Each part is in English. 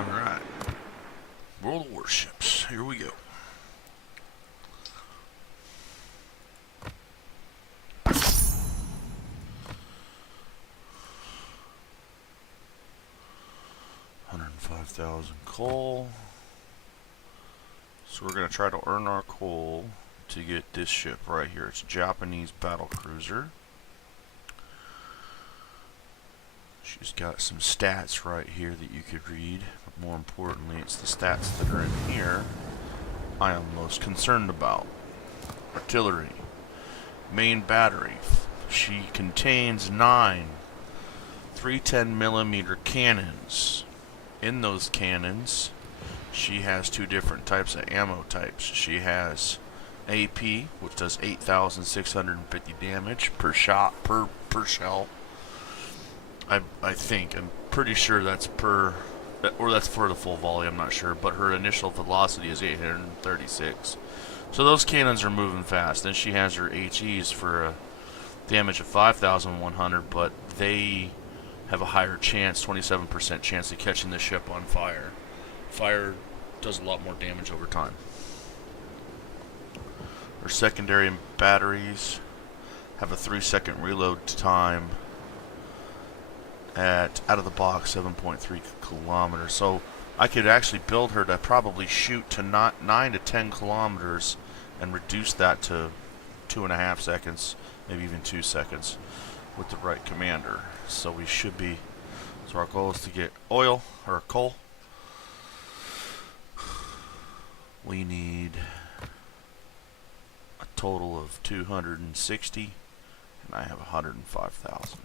Alright. World of Warships. Here we go. $105,000 coal. So we're going to try to earn our coal to get this ship right here. It's a Japanese battle cruiser. She's got some stats right here that you could read, but more importantly, it's the stats that are in here I am most concerned about. Artillery. Main battery. She contains 9 310mm cannons. In those cannons, she has 2 different types of ammo types. She has AP, which does 8,650 damage per shot, per shell. I think, I'm pretty sure that's per, or that's for the full volley, I'm not sure, but her initial velocity is 836. So those cannons are moving fast. Then she has her HEs for a damage of 5,100, but they have a higher chance, 27% chance of catching the ship on fire. Fire does a lot more damage over time. Her secondary batteries have a 3-second reload time at, out of the box, 7.3 kilometers. So I could actually build her to probably shoot to 9 to 10 kilometers and reduce that to 2.5 seconds, maybe even 2 seconds with the right commander. So we should be, so our goal is to get oil, or coal. We need a total of 260, and I have 105,000.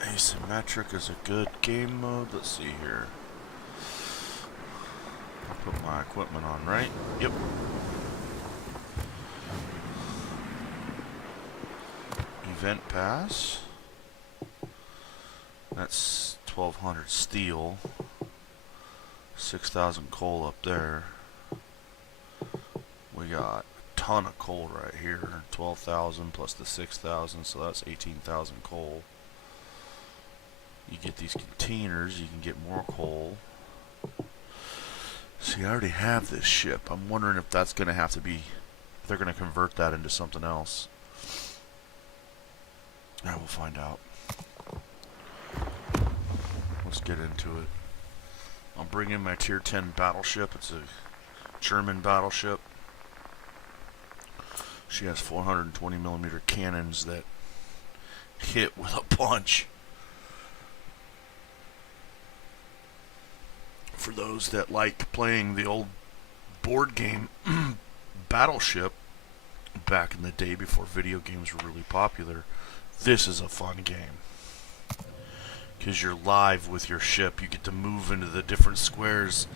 Asymmetric is a good game mode. Let's see here. I'll put my equipment on, right? Yep. Event pass. That's 1,200 steel. 6,000 coal up there. We got a ton of coal right here. 12,000 plus the 6,000, so that's 18,000 coal. You get these containers, you can get more coal. See, I already have this ship. I'm wondering if that's going to have to be, if they're going to convert that into something else. Now we'll find out. Let's get into it. I'll bring in my tier 10 battleship. It's a German battleship. She has 420mm cannons that hit with a punch. For those that like playing the old board game Battleship back in the day before video games were really popular, this is a fun game. Because you're live with your ship, you get to move into the different squares.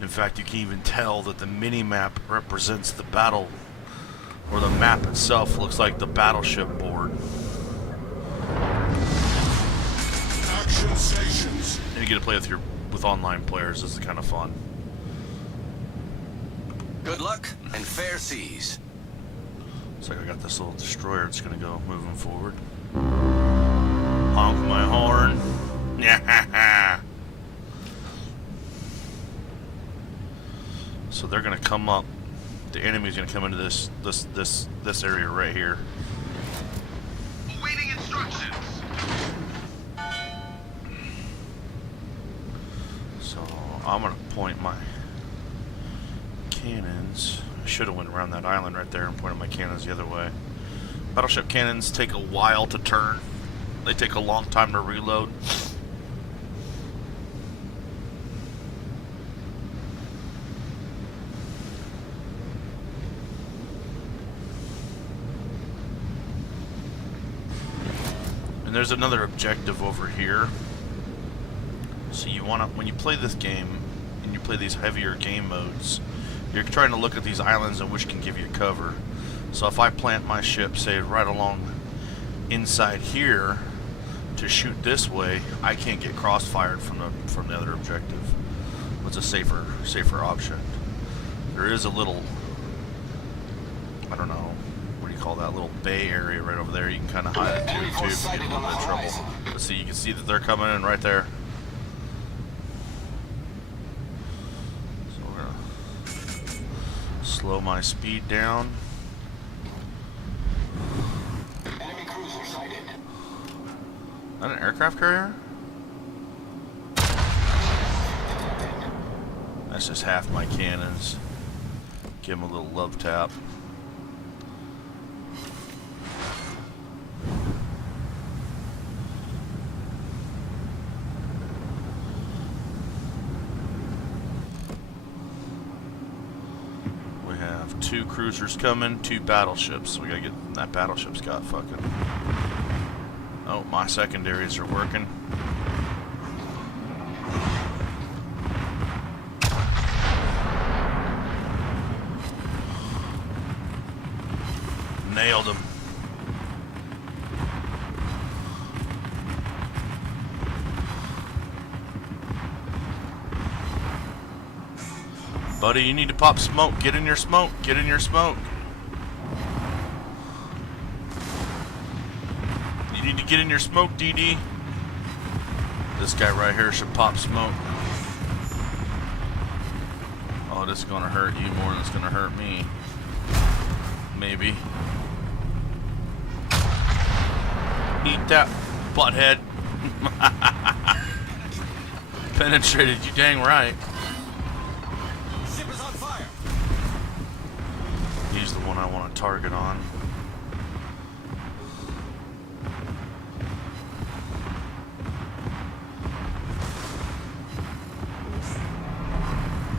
In fact, you can even tell that the mini-map represents the battle, or the map itself looks like the battleship board. Action stations. And you get to play with online players. This is kind of fun. Good luck and fair seas. Looks like I got this little destroyer that's going to go moving forward. Honk my horn. So they're going to come up. The enemy's going to come into this area right here. Awaiting instructions. So I'm going to point my cannons. I should have went around that island right there and pointed my cannons the other way. Battleship cannons take a while to turn. They take a long time to reload. And there's another objective over here. So you want to, when you play this game and you play these heavier game modes, you're trying to look at these islands and which can give you cover. So if I plant my ship, say right along inside here to shoot this way, I can't get crossfired from the other objective. What's a safer option? There is a little, I don't know, what do you call that little bay area right over there. You can kind of hide it too if you get in a little bit of trouble. But see, you can see that they're coming in right there. So we're gonna slow my speed down. Enemy cruiser sighted. Is that an aircraft carrier? That's just half my cannons. Give them a little love tap. We have 2 cruisers coming, 2 battleships. So we gotta get that battleship's got fucking. Oh, my secondaries are working. Nailed him. Buddy, you need to pop smoke. Get in your smoke. Get in your smoke. You need to get in your smoke, DD. This guy right here should pop smoke. Oh, this is gonna hurt you more than it's gonna hurt me. Maybe. Eat that, butthead. Penetrated, you dang right. Ship is on fire. He's the one I want to target on.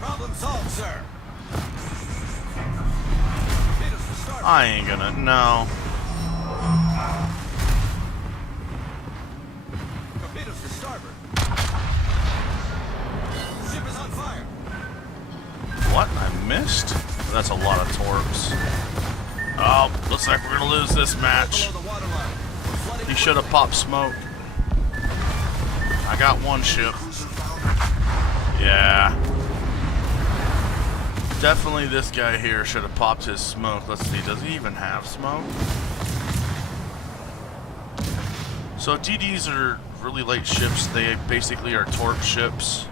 Problem solved, sir. Torpedoes to start. I ain't gonna, no. Torpedoes to starboard. Ship is on fire. What? I missed? That's a lot of torps. Oh, looks like we're gonna lose this match. Below the waterline. We're flooding. He should have popped smoke. I got one ship. Yeah. Definitely this guy here should have popped his smoke. Let's see, does he even have smoke? So DDs are really light ships. They basically are torp ships.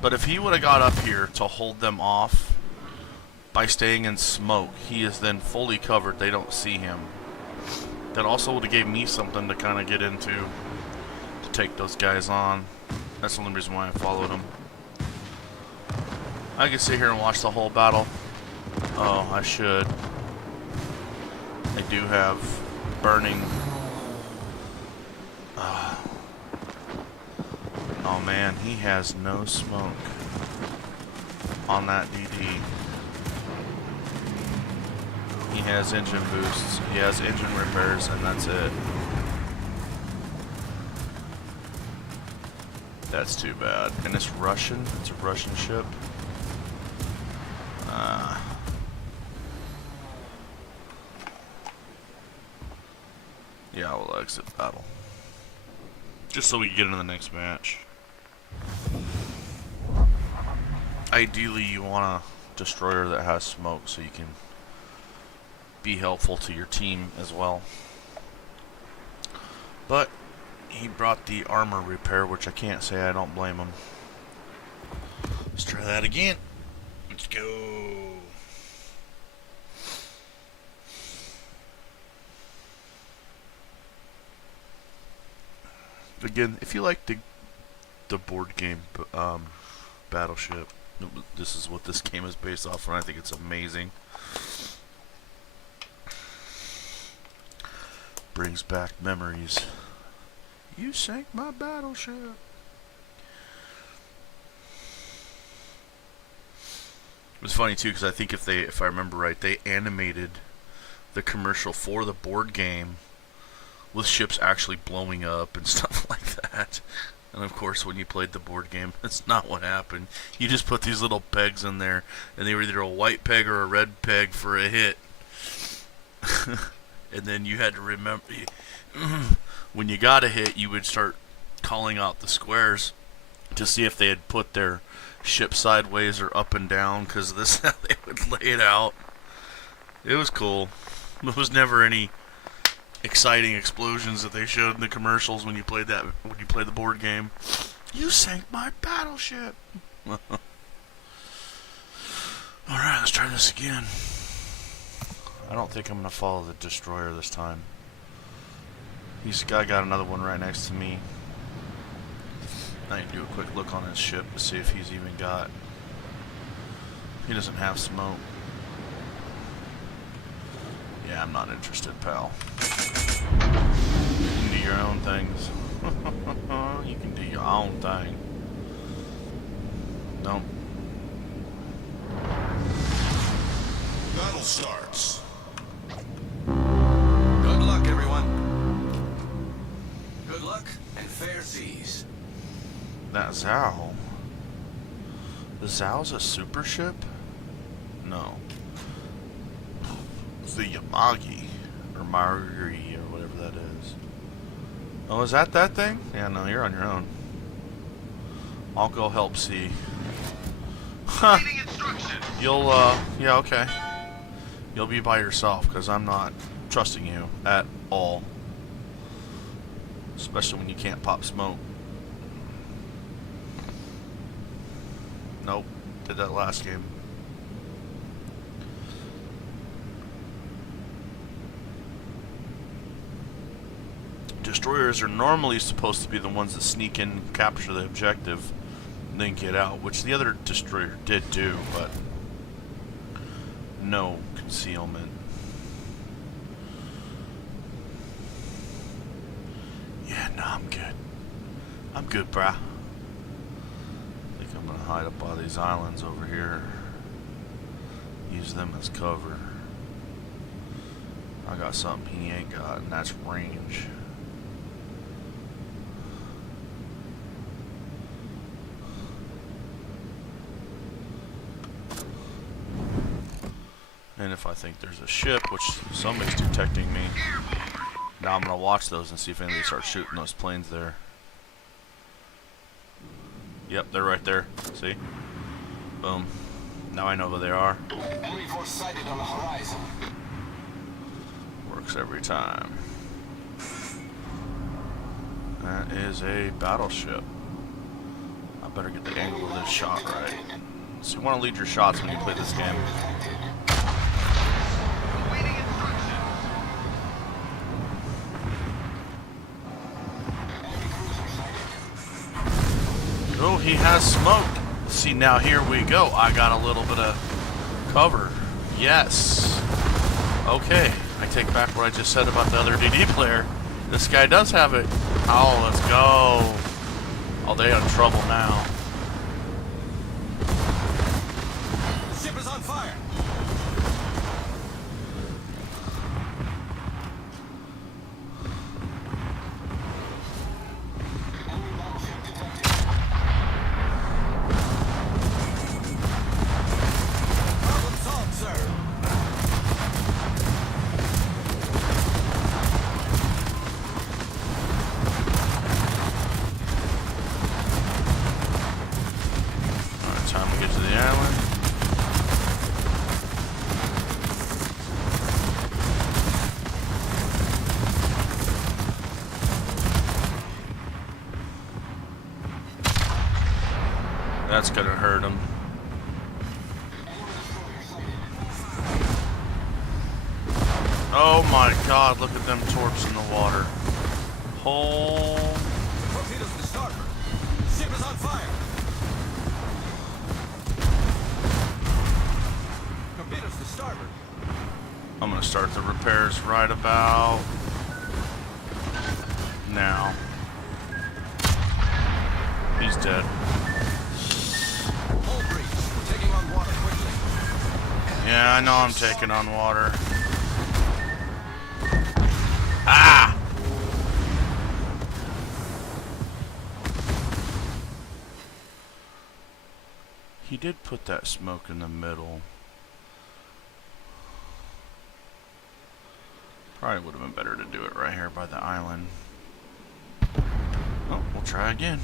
But if he would have got up here to hold them off by staying in smoke, he is then fully covered. They don't see him. That also would have gave me something to kind of get into to take those guys on. That's the only reason why I followed him. I could sit here and watch the whole battle. Oh, I should. I do have burning. Oh man, he has no smoke on that DD. He has engine boosts, he has engine repairs, and that's it. That's too bad. And it's Russian? It's a Russian ship? Yeah, we'll exit battle. Just so we can get into the next match. Ideally, you want a destroyer that has smoke so you can be helpful to your team as well. But he brought the armor repair, which I can't say I don't blame him. Let's try that again. Let's go. Again, if you like the board game Battleship, this is what this game is based off of, and I think it's amazing. Brings back memories. You sank my battleship. It was funny too, because I think if I remember right, they animated the commercial for the board game with ships actually blowing up and stuff like that. And of course, when you played the board game, that's not what happened. You just put these little pegs in there, and they were either a white peg or a red peg for a hit. And then you had to remember, when you got a hit, you would start calling out the squares to see if they had put their ship sideways or up and down, because this is how they would lay it out. It was cool. There was never any exciting explosions that they showed in the commercials when you played the board game. You sank my battleship. Alright, let's try this again. I don't think I'm gonna follow the destroyer this time. I got another one right next to me. I need to do a quick look on his ship to see if he's even got... He doesn't have smoke. Yeah, I'm not interested, pal. You can do your own things. You can do your own thing. Nope. Battle starts. Good luck, everyone. Good luck and fair seas. That Zao. The Zao's a super ship? No. It's the Yamagi. Or Mari, or whatever that is. Oh, is that thing? Yeah, no, you're on your own. I'll go help see. Huh. You'll, yeah, okay. You'll be by yourself, because I'm not trusting you at all. Especially when you can't pop smoke. Nope. Did that last game. Destroyers are normally supposed to be the ones that sneak in, capture the objective, and then get out, which the other destroyer did do, but no concealment. Yeah, no, I'm good. I'm good, brah. I think I'm gonna hide up by these islands over here. Use them as cover. I got something he ain't got, and that's range. And if I think there's a ship, which somebody's detecting me, now I'm gonna watch those and see if anybody starts shooting those planes there. Yep, they're right there. See? Boom. Now I know who they are. Enemy force sighted on the horizon. Works every time. That is a battleship. I better get the angle of this shot right. So you want to lead your shots when you play this game. Oh, he has smoke. See, now here we go. I got a little bit of cover. Yes. Okay. I take back what I just said about the other DD player. This guy does have it. Oh, let's go. Oh, they are in trouble now. The ship is on fire. Problem solved, sir. Alright, time to get to the island. That's gonna hurt him. Oh my god, look at them torps in the water. Oh. Torpedoes to starboard. The ship is on fire. Torpedoes to starboard. I'm gonna start the repairs right about now. He's dead. Hull breach. We're taking on water quickly. Yeah, I know I'm taking on water. Ah! He did put that smoke in the middle. Probably would have been better to do it right here by the island. Oh, we'll try again.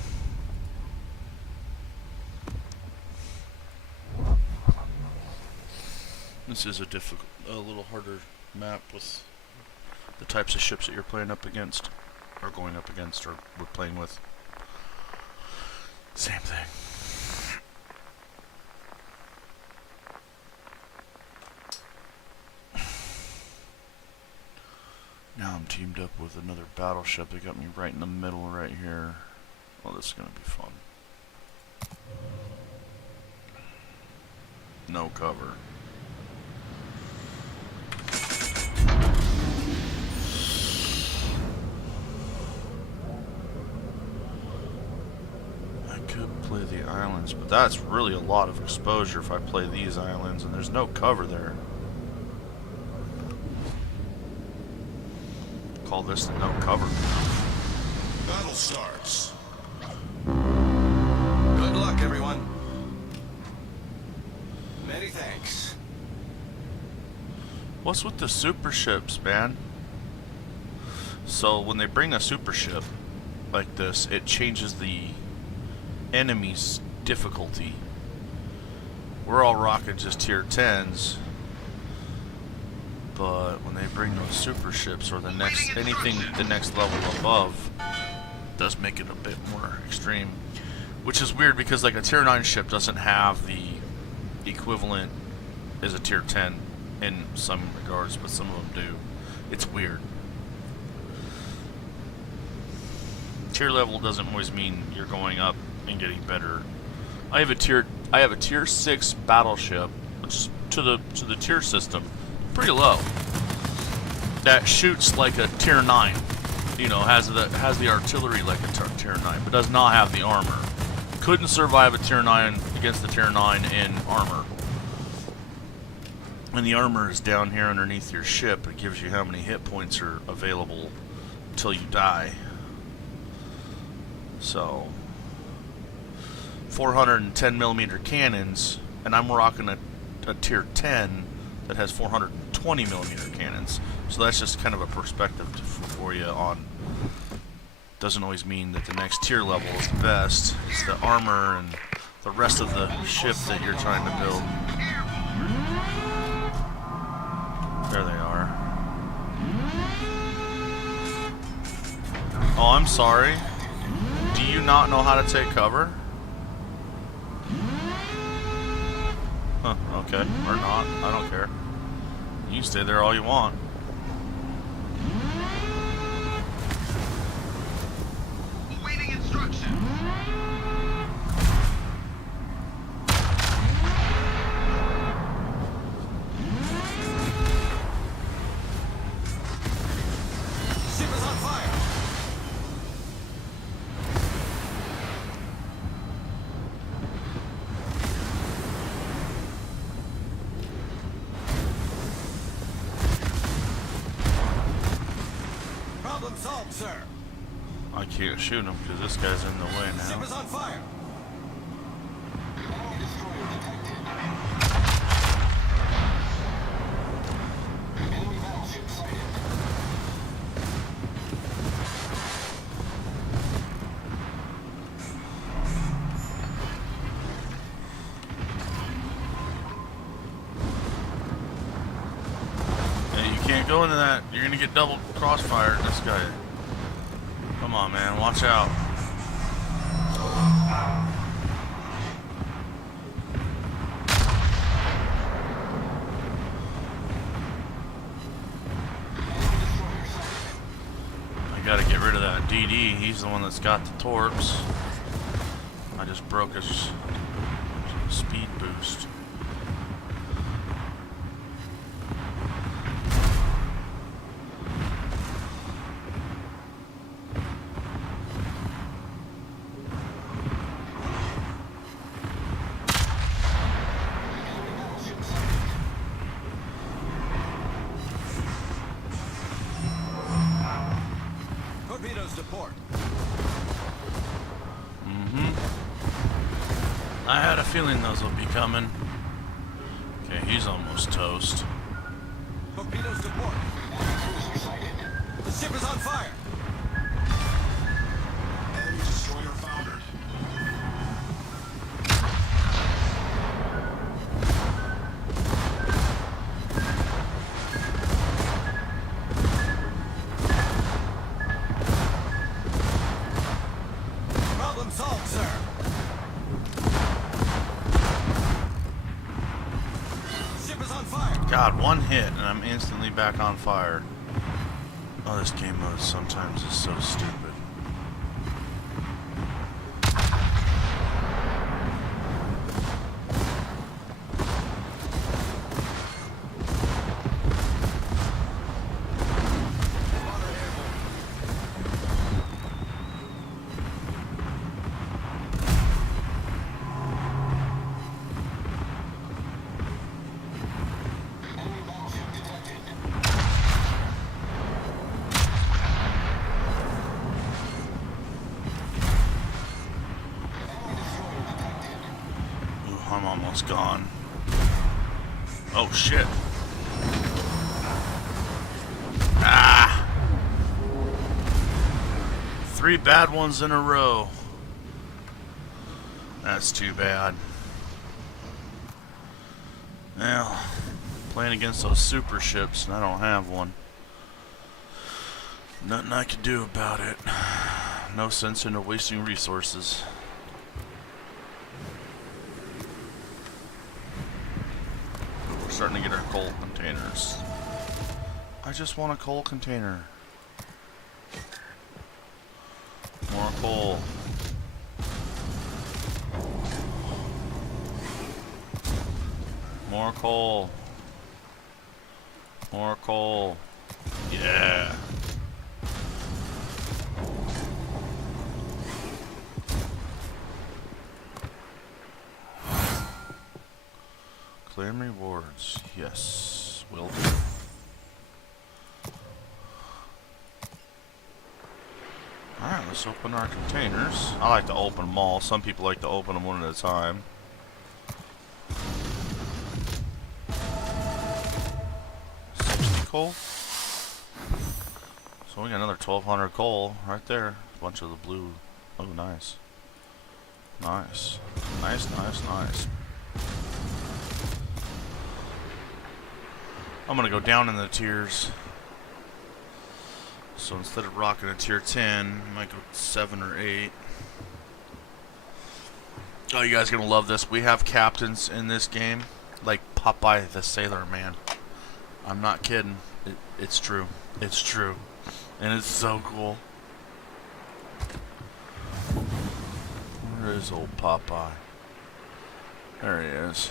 This is a little harder map with the types of ships that you're playing up against, or going up against, or we're playing with. Same thing. Now I'm teamed up with another battleship. They got me right in the middle right here. Well, this is gonna be fun. No cover. I could play the islands, but that's really a lot of exposure if I play these islands, and there's no cover there. Call this the no cover. Battle starts. Good luck, everyone. Many thanks. What's with the super ships, man? So when they bring a super ship like this, it changes the enemy's difficulty. We're all rocking just tier 10s, but when they bring those super ships or the next anything the next level above, it does make it a bit more extreme. Which is weird because like a tier 9 ship doesn't have the equivalent as a tier 10 in some regards, but some of them do. It's weird. Tier level doesn't always mean you're going up and getting better. I have a tier 6 battleship, which is to the tier system, pretty low. That shoots like a tier 9. You know, has the artillery like a tier 9, but does not have the armor. Couldn't survive a tier 9 against the tier 9 in armor. And the armor is down here underneath your ship. It gives you how many hit points are available until you die. So 410 millimeter cannons, and I'm rocking a tier 10 that has 420 millimeter cannons. So that's just kind of a perspective for you on. Doesn't always mean that the next tier level is the best. It's the armor and the rest of the ship that you're trying to build. There they are. Oh, I'm sorry. Do you not know how to take cover? Huh, okay. Or not. I don't care. You can stay there all you want. Awaiting instructions. Ship is on fire. Problem solved, sir. I can't shoot him because this guy's in the way Ship now. is on fire. Enemy destroyer detected. Enemy battleship sighted. Hey, you can't go into that. You're gonna get double crossfired. This guy. Come on, man. Watch out. I gotta get rid of that DD. He's the one that's got the torps. I just broke his speed boost. Torpedoes to port. I had a feeling those would be coming. Okay, he's almost toast. Torpedoes to port. Cruiser sighted. The ship is on fire. Enemy destroyer foundered. God, one hit and I'm instantly back on fire. Oh, this game mode sometimes is so stupid. I'm almost gone. Oh shit. Ah! 3 bad ones in a row. That's too bad. Well, playing against those super ships and I don't have one. Nothing I can do about it. No sense in wasting resources. We're starting to get our coal containers. I just want a coal container. More coal. More coal. More coal. Yeah. Claim rewards. Yes. Will do. Alright, let's open our containers. I like to open them all. Some people like to open them one at a time. Coal. So we got another 1,200 coal right there. A bunch of the blue. Oh, nice. Nice. Nice, nice, nice. I'm gonna go down in the tiers. So instead of rocking a tier 10, I might go 7 or 8. Oh, you guys are gonna love this. We have captains in this game, like Popeye the Sailor Man. I'm not kidding. It's true. It's true. And it's so cool. Where is old Popeye? There he is.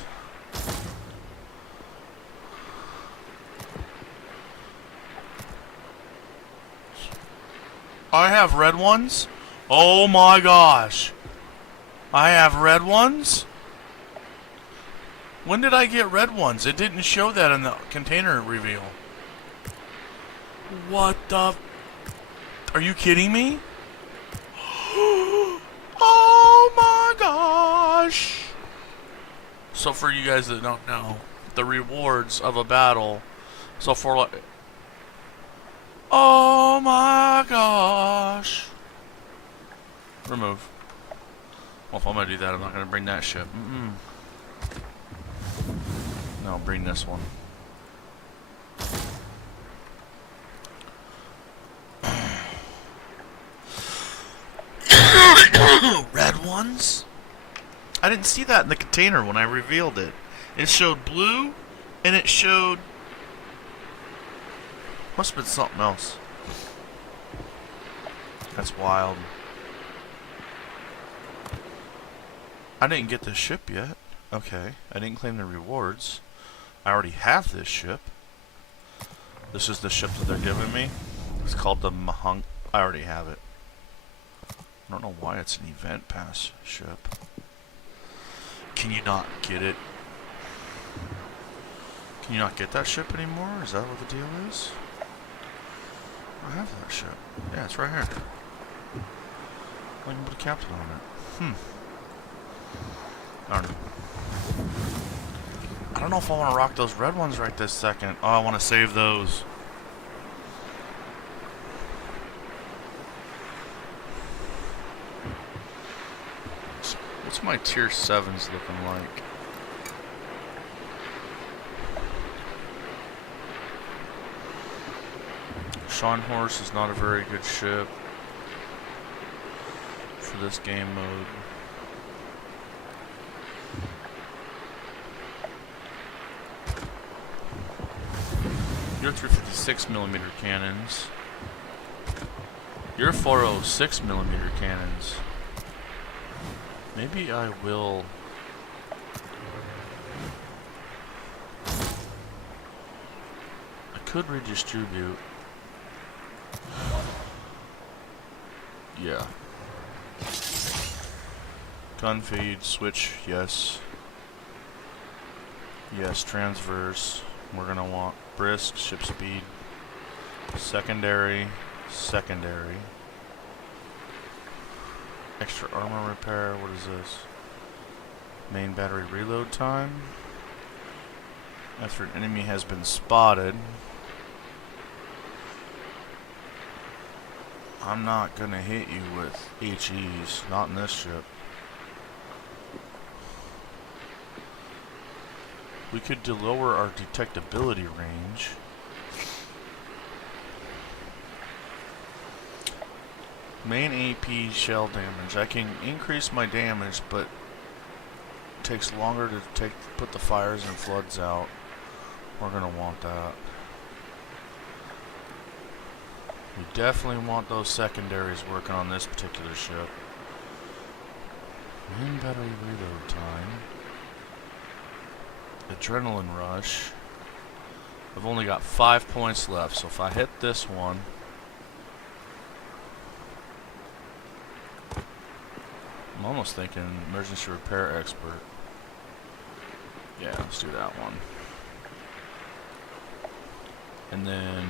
I have red ones? Oh my gosh. I have red ones? When did I get red ones? It didn't show that in the container reveal. What the... Are you kidding me? Oh my gosh. So for you guys that don't know, the rewards of a battle. So for like... Oh my gosh. Remove. Well, if I'm gonna do that, I'm not gonna bring that ship. No, I'll bring this one. Red ones? I didn't see that in the container when I revealed it. It showed blue, and it showed... Must have been something else. That's wild. I didn't get this ship yet. Okay, I didn't claim the rewards. I already have this ship. This is the ship that they're giving me. It's called the Mahunk. I already have it. I don't know why it's an event pass ship. Can you not get it? Can you not get that ship anymore? Is that what the deal is? I have that ship. Yeah, it's right here. I can put a captain on it. I don't know. I don't know if I want to rock those red ones right this second. Oh, I want to save those. What's my tier 7s looking like? Scharnhorst is not a very good ship for this game mode. Your 356 millimeter cannons. Your 406 millimeter cannons. Maybe I will. I could redistribute. Yeah. Gun feed, switch, yes. Yes, transverse. We're gonna want brisk, ship speed. Secondary, secondary. Extra armor repair, what is this? Main battery reload time. After an enemy has been spotted. I'm not gonna hit you with HEs, not in this ship. We could lower our detectability range. Main AP shell damage. I can increase my damage, but it takes longer to put the fires and floods out. We're gonna want that. We definitely want those secondaries working on this particular ship. Main battery reload time. Adrenaline rush. I've only got 5 points left, so if I hit this one, I'm almost thinking emergency repair expert. Yeah, let's do that one. And then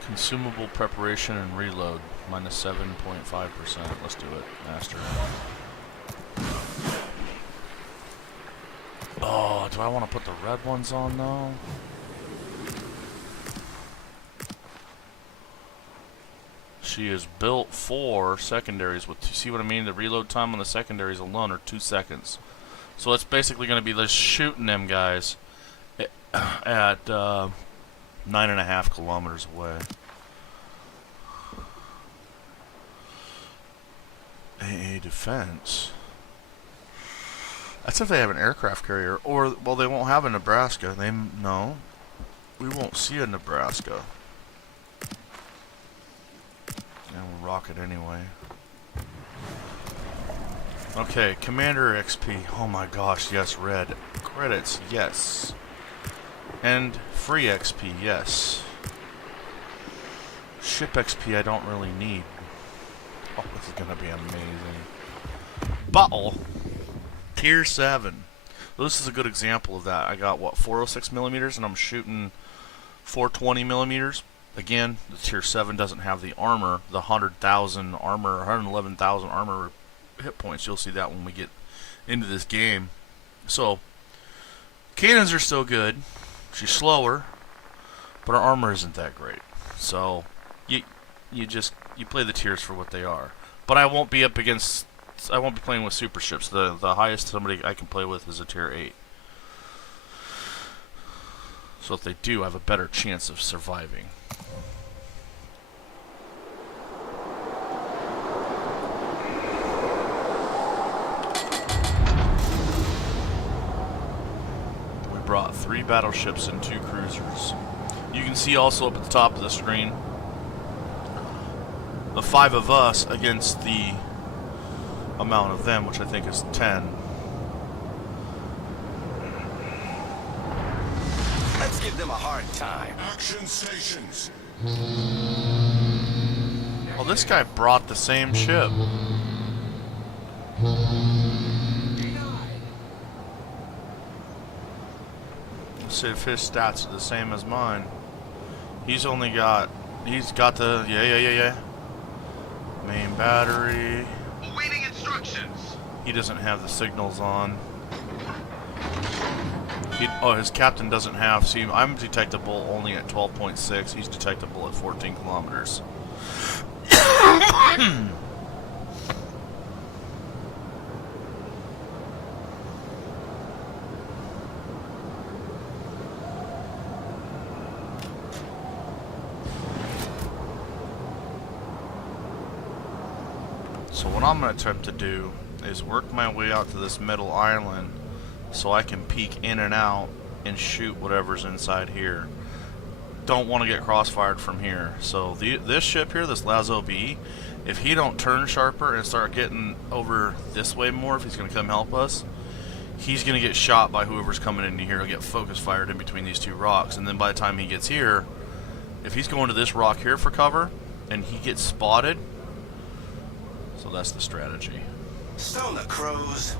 consumable preparation and reload, minus 7.5%. Let's do it, master. Oh, do I want to put the red ones on though? She is built for secondaries with, you see what I mean? The reload time on the secondaries alone are 2 seconds. So it's basically going to be just shooting them guys at 9.5 kilometers away. AA defense. That's if they have an aircraft carrier, or well, they won't have a Nebraska. No, we won't see a Nebraska. And we'll rock it anyway. Okay, Commander XP. Oh my gosh, yes, red. Credits, yes. And free XP, yes. Ship XP I don't really need. Oh, this is gonna be amazing. Bottle. Tier 7. Well, this is a good example of that. I got, what, 406 millimeters, and I'm shooting 420 millimeters. Again, the Tier 7 doesn't have the armor, the 100,000 armor, 111,000 armor hit points. You'll see that when we get into this game. So, cannons are still good. She's slower, but her armor isn't that great. So, you play the tiers for what they are. But I won't be playing with super ships. The highest somebody I can play with is a tier 8. So if they do, I have a better chance of surviving. We brought 3 battleships and 2 cruisers. You can see also up at the top of the screen the 5 of us against the amount of them, which I think is 10. Let's give them a hard time. Action stations. Well, this guy brought the same ship. Let's see if his stats are the same as mine. He's got the, yeah. Main battery. Awaiting instructions. He doesn't have the signals on. His captain doesn't have. See, I'm detectable only at 12.6. He's detectable at 14 kilometers. So what I'm going to attempt to do is work my way out to this middle island so I can peek in and out and shoot whatever's inside here. Don't want to get crossfired from here. So this ship here, this Lazo B, if he don't turn sharper and start getting over this way more, if he's going to come help us, he's going to get shot by whoever's coming into here. He'll get focus fired in between these two rocks, and then by the time he gets here, if he's going to this rock here for cover and he gets spotted, so that's the strategy. Stone the crows.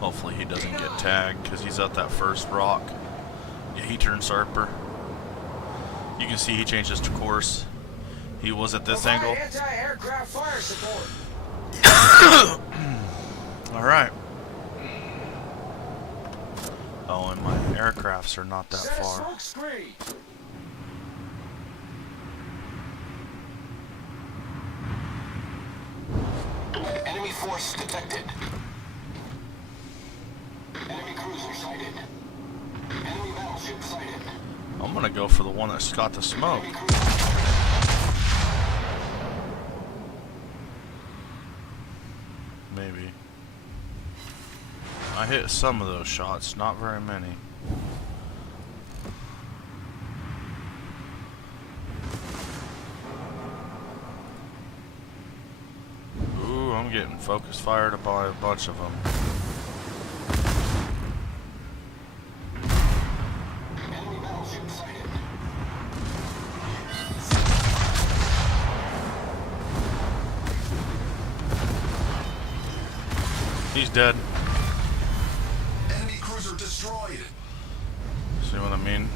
Hopefully he doesn't get tagged because he's at that first rock. Yeah, he turned sharper. You can see he changed his course. He was at this angle. Anti-aircraft fire support. Alright. Oh, and my aircrafts are not that Set a far. smoke screen. Enemy force detected. Enemy cruiser sighted. Enemy battleship sighted. I'm gonna go for the one that's got the smoke. Enemy cruiser. Maybe. I hit some of those shots, not very many. Ooh, I'm getting focus fired by a bunch of them. Enemy battleship sighted. He's dead. Enemy cruiser destroyed. See what I mean?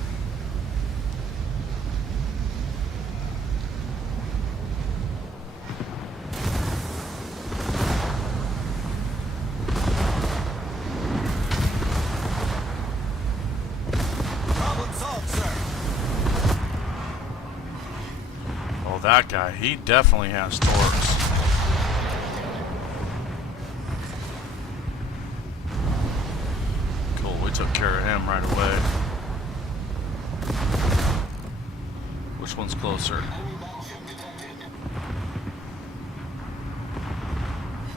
Problem solved, sir. Oh, that guy, he definitely has torques. Cool, we took care of him right away. Which one's closer? Enemy battleship detected.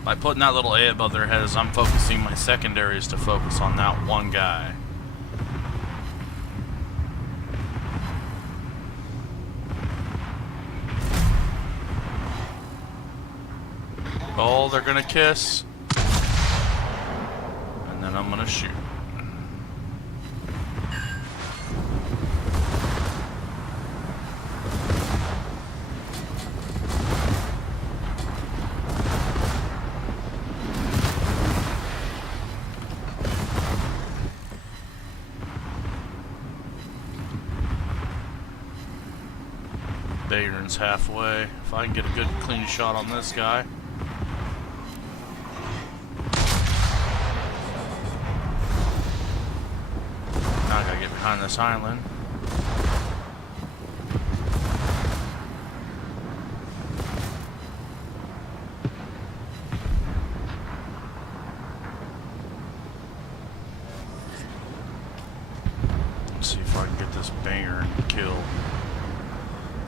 By putting that little A above their heads, I'm focusing my secondaries to focus on that one guy. Oh, they're gonna kiss. And then I'm gonna shoot. Bayern's halfway. If I can get a good clean shot on this guy. Now I gotta get behind this island. Let's see if I can get this Bayern killed.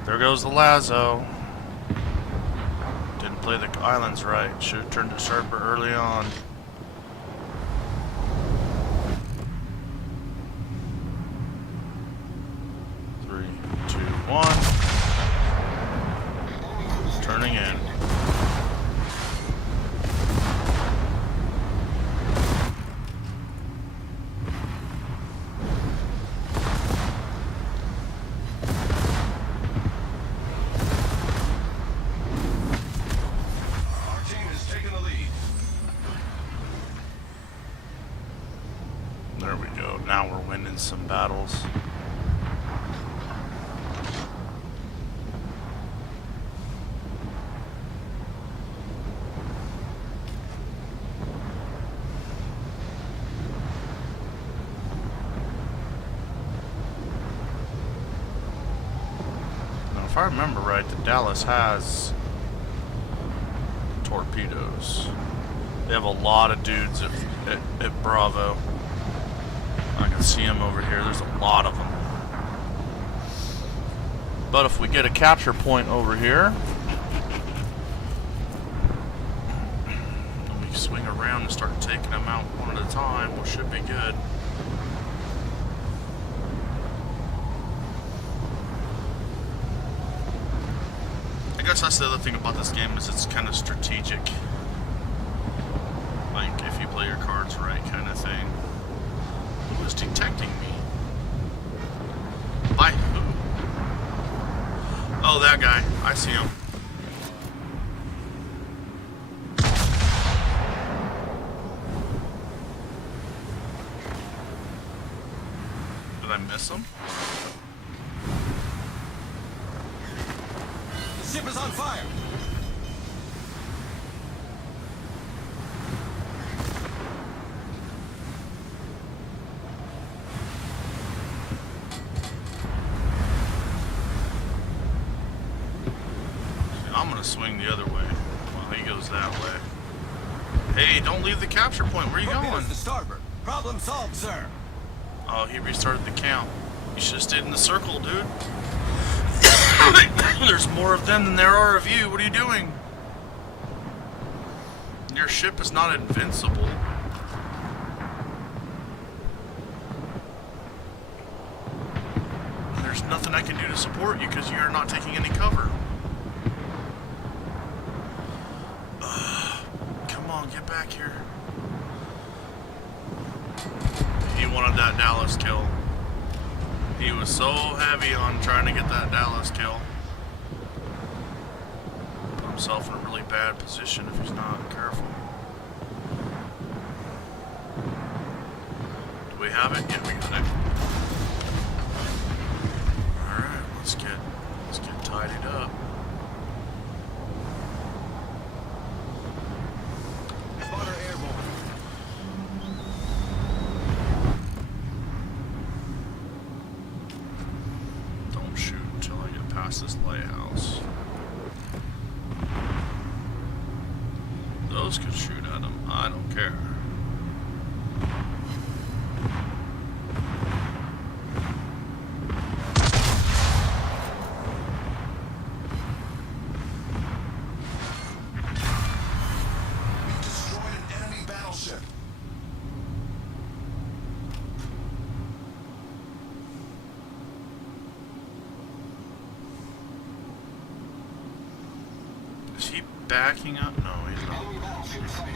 There goes the Lazo. Didn't play the islands right. Should have turned it sharper early on. Three, two, one. Turning in. Our team has taken the lead. There we go. Now we're winning some battles. Now, if I remember right, the Dallas has torpedoes. They have a lot of dudes at Bravo. I can see them over here. There's a lot of them. But if we get a capture point over here, let me we swing around and start taking them out one at a time, we should be good. I guess that's the other thing about this game is it's kind of strategic. Like, if you play your cards right kind of thing. Who is detecting me? By who? Oh, that guy. I see him. Did I miss him? The ship is on fire. I'm gonna swing the other way while he goes that way. Hey, don't leave the capture point. Where are you going? Torpedoes to starboard. Problem solved, sir. Oh, he restarted the count. You should have stayed in the circle, dude. There's more of them than there are of you. What are you doing? Your ship is not invincible. There's nothing I can do to support you because you're not taking any cover. Come on, get back here. He wanted that Dallas kill. He was so heavy on trying to get that Dallas kill. Put himself in a really bad position if he's not careful. Do we have it? Yeah, we got it. Alright, let's get tidied up. Spotter airborne. Don't shoot until I get past this lighthouse. Those could shoot at him. I don't care. We've destroyed an enemy battleship. Is he backing up? No, he's not. Enemy battleship sighted.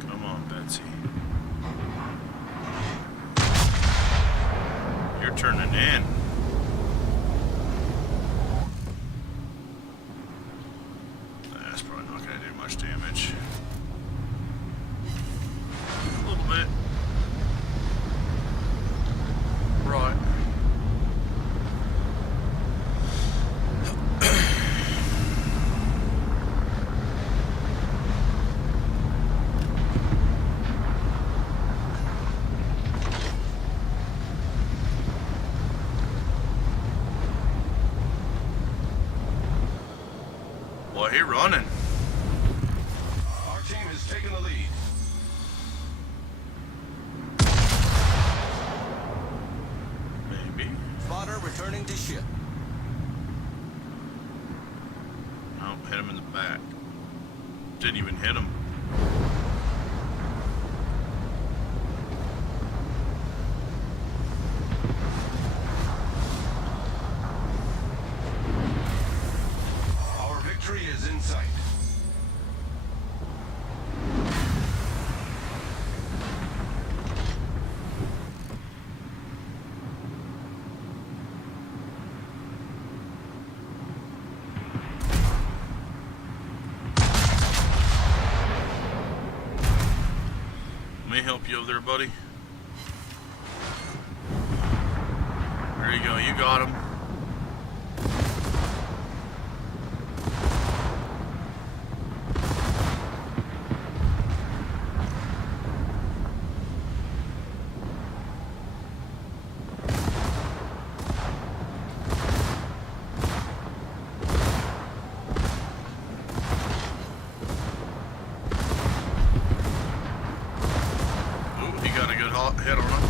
Come on, Betsy. You're turning in. That's probably not going to do much damage. A little bit. Right. Boy, he running. Our team has taken the lead. Maybe. Spotter returning to ship. No, hit him in the back. Didn't even hit him. Our victory is in sight. Let me help you over there, buddy. There you go, you got him. Ooh, he got a good hit on him.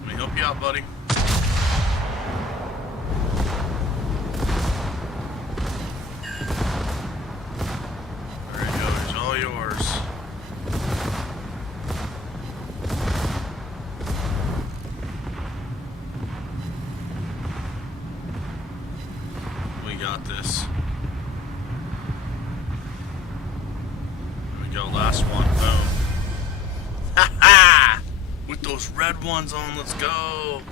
Let me help you out, buddy. we go, last one. Boom. Ha ha! With those red ones on, let's go.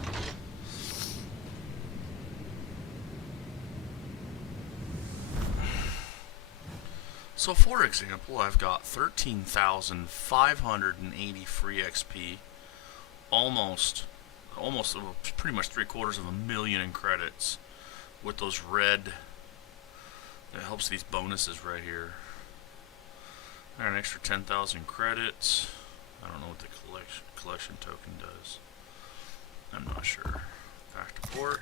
So for example, I've got 13,580 free XP, almost pretty much 750,000 in credits with those red. That helps these bonuses right here. An extra 10,000 credits. I don't know what the collection token does. I'm not sure. Back to port.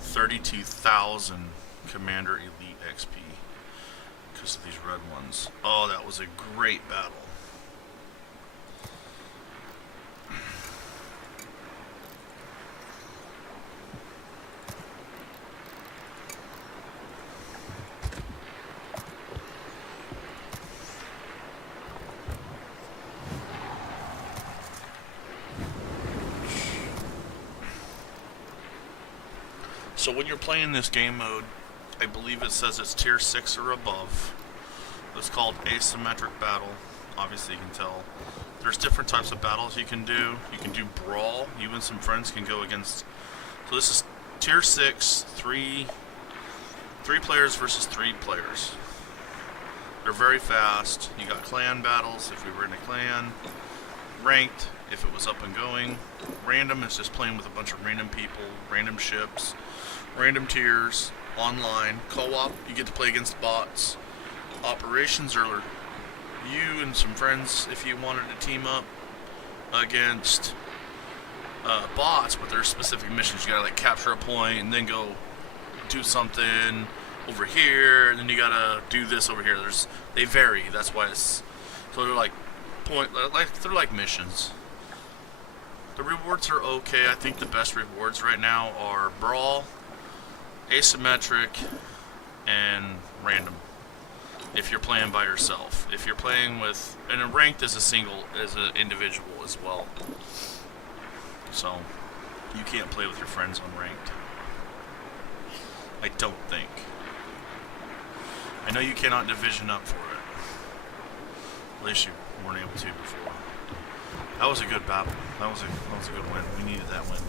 32,000 Commander Elite XP because of these red ones. Oh, that was a great battle. So when you're playing this game mode, I believe it says it's tier 6 or above. It's called asymmetric battle. Obviously you can tell. There's different types of battles you can do. You can do brawl. You and some friends can go against. So this is tier 6, three players versus 3 players. They're very fast. You got clan battles if we were in a clan. Ranked if it was up and going. Random is just playing with a bunch of random people, random ships, random tiers. Online. Co-op, you get to play against bots. Operations are you and some friends if you wanted to team up against bots, but there's specific missions. You gotta like capture a point and then go do something over here, and then you gotta do this over here. They vary. That's why it's so they're like they're like missions. The rewards are okay. I think the best rewards right now are brawl, asymmetric, and random. If you're playing by yourself, if you're playing with, and a ranked as an individual as well. So you can't play with your friends on ranked. I don't think. I know you cannot division up for it. At least you weren't able to before. That was a good battle. That was a good win. We needed that win.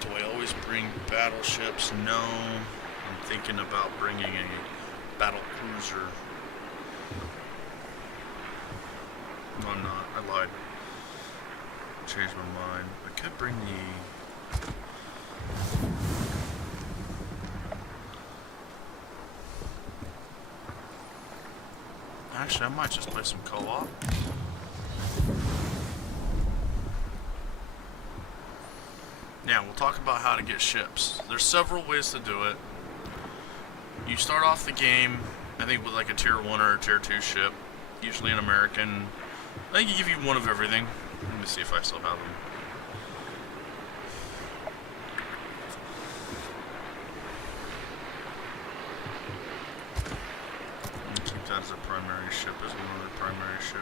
Do I always bring battleships? No. I'm thinking about bringing a battle cruiser. No, I'm not. I lied. Changed my mind. I could bring the... Actually, I might just play some co-op. Now, we'll talk about how to get ships. There's several ways to do it. You start off the game, I think, with like a tier 1 or a tier 2 ship. Usually an American. I think you give you one of everything. Let me see if I still have them. Keep that as a primary ship, as one of the primary ship.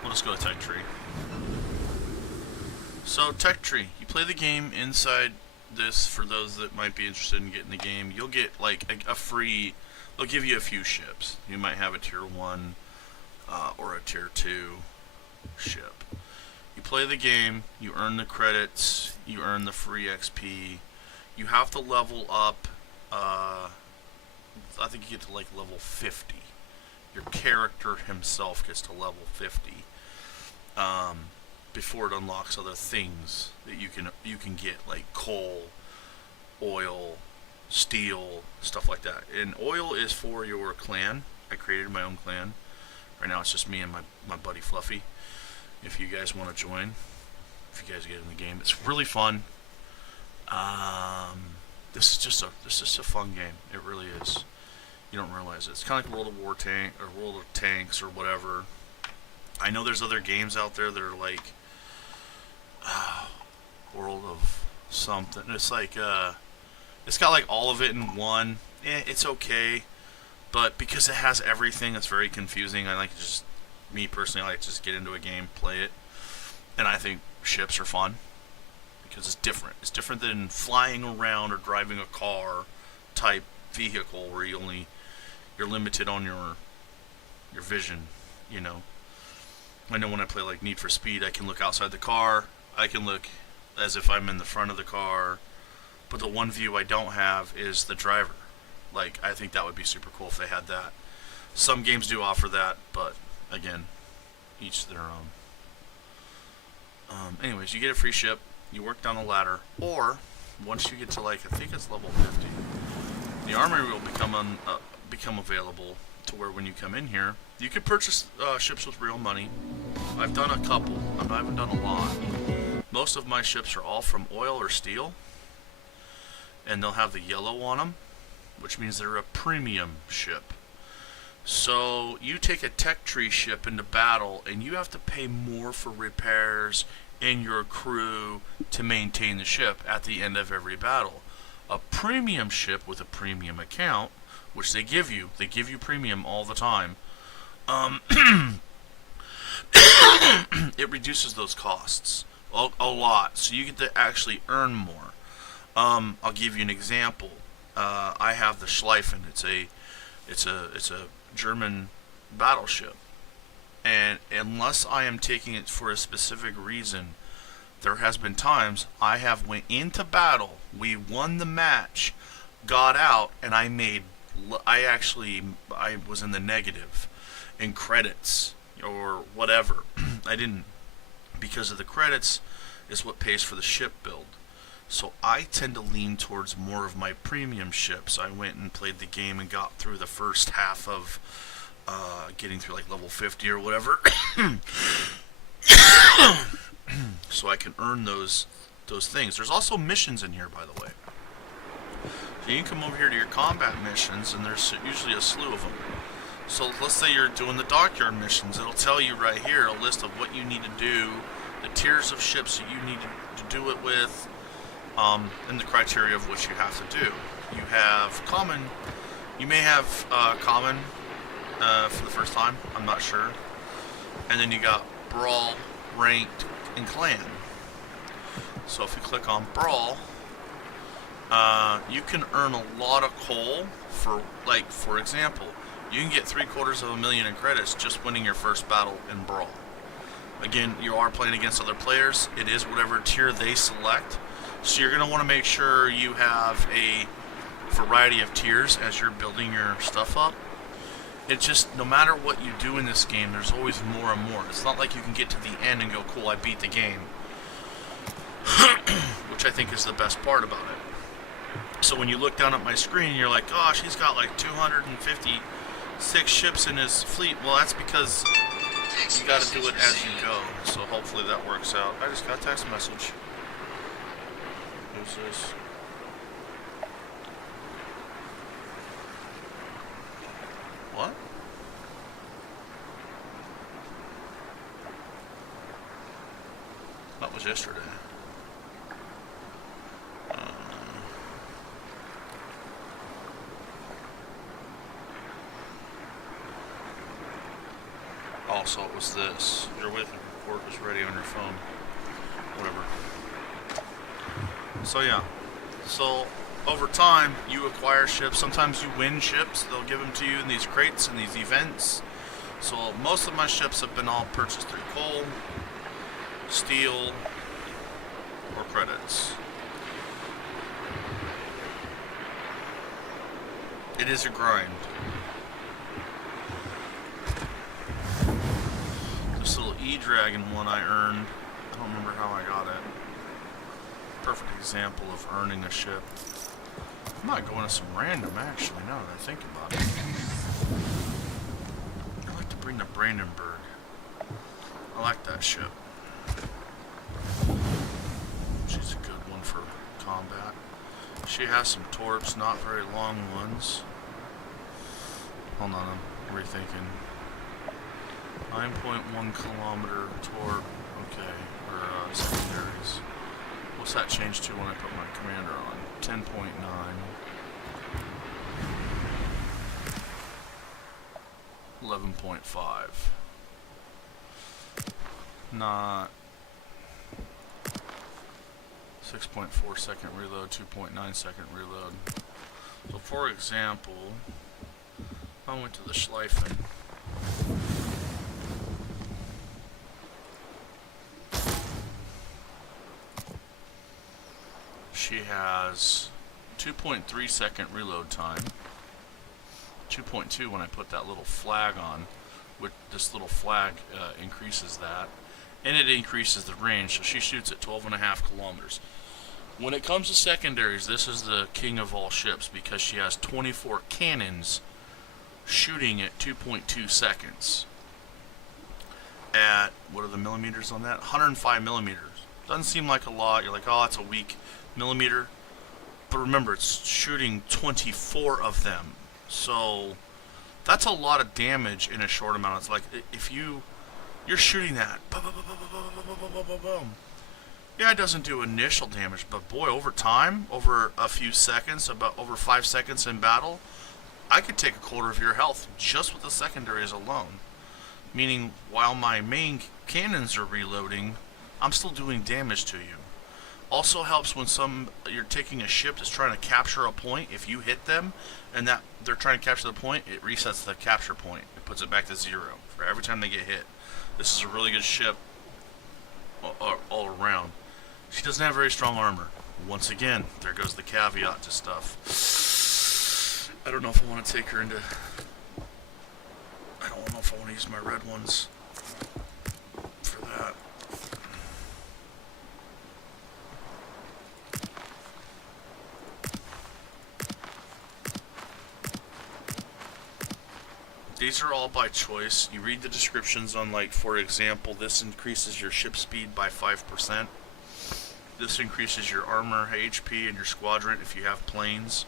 We'll just go to Tech Tree. So, Tech Tree, you play the game inside this. For those that might be interested in getting the game, you'll get like a free, they'll give you a few ships. You might have a tier 1 or a tier 2 ship. You play the game, you earn the credits, you earn the free XP. You have to level up, I think you get to like level 50. Your character himself gets to level 50 before it unlocks other things that you can get, like coal, oil, steel, stuff like that. And oil is for your clan. I created my own clan. Right now it's just me and my buddy Fluffy. If you guys want to join, if you guys get in the game, it's really fun. This is just a fun game. It really is. You don't realize it. It's kind of like World of War Tank or World of Tanks or whatever. I know there's other games out there that are like World of something. It's like it's got like all of it in one. It's okay, But because it has everything, it's very confusing. I like to just, me personally, I like to just get into a game, play it, and I think ships are fun because it's different. It's different than flying around or driving a car type vehicle where you're limited on your vision. You know, I know when I play like Need for Speed, I can look outside the car. I can look as if I'm in the front of the car, but the one view I don't have is the driver. Like, I think that would be super cool if they had that. Some games do offer that, but again, each their own. Anyways, you get a free ship, you work down the ladder, or once you get to like, I think it's level 50, the armory will become available to where when you come in here, you can purchase ships with real money. I've done a couple. I haven't done a lot. Most of my ships are all from oil or steel, and they'll have the yellow on them, which means they're a premium ship. So you take a tech tree ship into battle, and you have to pay more for repairs and your crew to maintain the ship at the end of every battle. A premium ship with a premium account, which they give you premium all the time, it reduces those costs a lot, so you get to actually earn more. I'll give you an example. I have the Schlieffen. It's a German battleship, and unless I am taking it for a specific reason, there has been times I have went into battle, we won the match, got out, and I was in the negative in credits or whatever. I didn't, because of the credits is what pays for the ship build. So I tend to lean towards more of my premium ships. I went and played the game and got through the first half of getting through like level 50 or whatever. So I can earn those things. There's also missions in here, by the way. So you can come over here to your combat missions, and there's usually a slew of them. So let's say you're doing the dockyard missions. It'll tell you right here a list of what you need to do, the tiers of ships that you need to do it with, and the criteria of what you have to do. You have common. You may have common for the first time. I'm not sure. And then you got brawl, ranked, and clan. So if you click on brawl, you can earn a lot of coal for, like, for example, you can get 750,000 in credits just winning your first battle in brawl. Again, you are playing against other players. It is whatever tier they select. So you're going to want to make sure you have a variety of tiers as you're building your stuff up. It's just, no matter what you do in this game, there's always more and more. It's not like you can get to the end and go, cool, I beat the game. Which I think is the best part about it. So when you look down at my screen, you're like, gosh, he's got like 256 ships in his fleet. Well, that's because you got to do it as you go. So hopefully that works out. I just got a text message. Who's this? What? That was yesterday. Also, it was this. Your with report was ready on your phone. Whatever. So yeah. So over time, you acquire ships. Sometimes you win ships. They'll give them to you in these crates and these events. So most of my ships have been all purchased through coal, steel, or credits. It is a grind. This little E-Dragon one I earned. I don't remember how I got it. Perfect example of earning a ship. I might go into some random, actually, now that I think about it. I like to bring the Brandenburg. I like that ship. She's a good one for combat. She has some torps, not very long ones. Hold on, I'm rethinking. 9.1 kilometer torp. Okay, or secondaries. What's that change to when I put my commander on? 10.9. 11.5. Not 6.4 second reload, 2.9 second reload. So for example, if I went to the Schleifen, she has 2.3 second reload time, 2.2 when I put that little flag on, with this little flag increases that, and it increases the range, so she shoots at 12.5 kilometers. When it comes to secondaries, this is the king of all ships because she has 24 cannons shooting at 2.2 seconds. At, what are the millimeters on that? 105 millimeters. Doesn't seem like a lot. You're like, oh, that's a weak millimeter. But remember, it's shooting 24 of them. So that's a lot of damage in a short amount. It's like if you're shooting that, boom, boom, boom, boom, boom, boom, boom, boom, boom. Yeah, it doesn't do initial damage, but boy, over time, over a few seconds, about over 5 seconds in battle, I could take a quarter of your health just with the secondaries alone. Meaning, while my main cannons are reloading, I'm still doing damage to you. Also helps when you're taking a ship that's trying to capture a point. If you hit them and that they're trying to capture the point, it resets the capture point. It puts it back to 0 for every time they get hit. This is a really good ship all around. She doesn't have very strong armor. Once again, there goes the caveat to stuff. I don't know if I want to take her into... I don't know if I want to use my red ones for that. These are all by choice. You read the descriptions on, like, for example, this increases your ship speed by 5%. This increases your armor, HP, and your squadron if you have planes.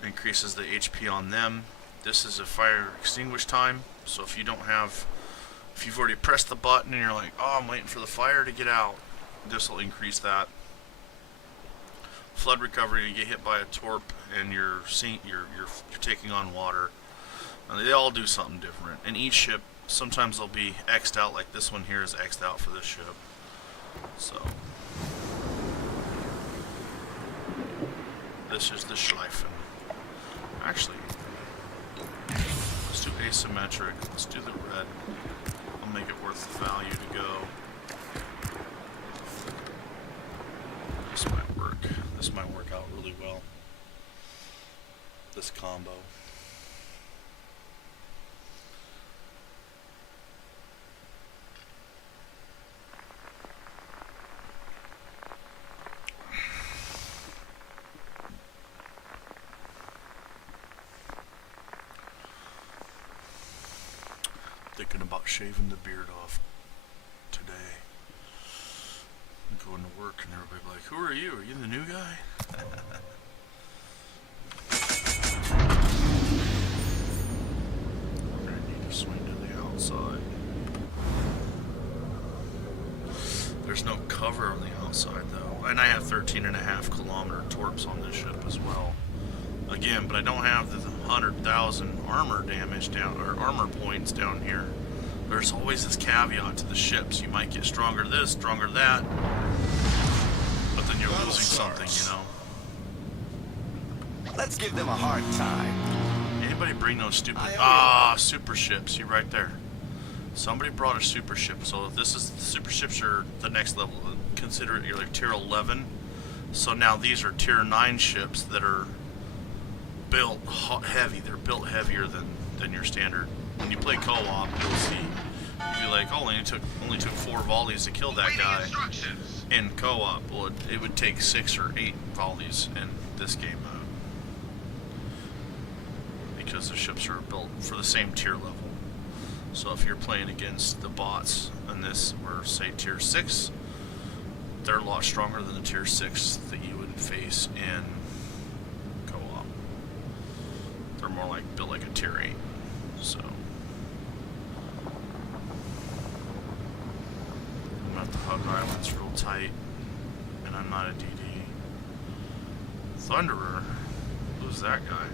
It increases the HP on them. This is a fire extinguish time, so if you've already pressed the button and you're like, oh, I'm waiting for the fire to get out, this will increase that. Flood recovery, you get hit by a torp and you're taking on water. And they all do something different. And each ship, sometimes they'll be X'd out, like this one here is X'd out for this ship. So this is the Schleifen. Actually, let's do asymmetric. Let's do the red. I'll make it worth the value to go. This might work. This might work out really well. This combo. Thinking about shaving the beard off today. I'm going to work and everybody be like, who are you? Are you the new guy? We're going to need to swing to the outside. There's no cover on the outside though. And I have 13.5 kilometer torps on this ship as well. Again, but I don't have the 100,000 armor damage down, or armor points down here. There's always this caveat to the ships. You might get stronger this, stronger that, but then you're losing something, you know. Let's give them a hard time. Anybody bring those stupid super ships? You right there. Somebody brought a super ship. So this is the super ships are the next level. Consider it your tier 11. So now these are tier 9 ships that are built heavy. They're built heavier than your standard. When you play co-op, you'll see. You'll be like, oh, only took 4 volleys to kill that guy. In co-op, well, it would take 6 or 8 volleys in this game mode because the ships are built for the same tier level. So if you're playing against the bots in this, or say tier 6, they're a lot stronger than the tier 6 that you would face in co-op. They're more like built like a tier 8. So I'm at the Hug Islands real tight, and I'm not a DD. Thunderer? Who's that guy?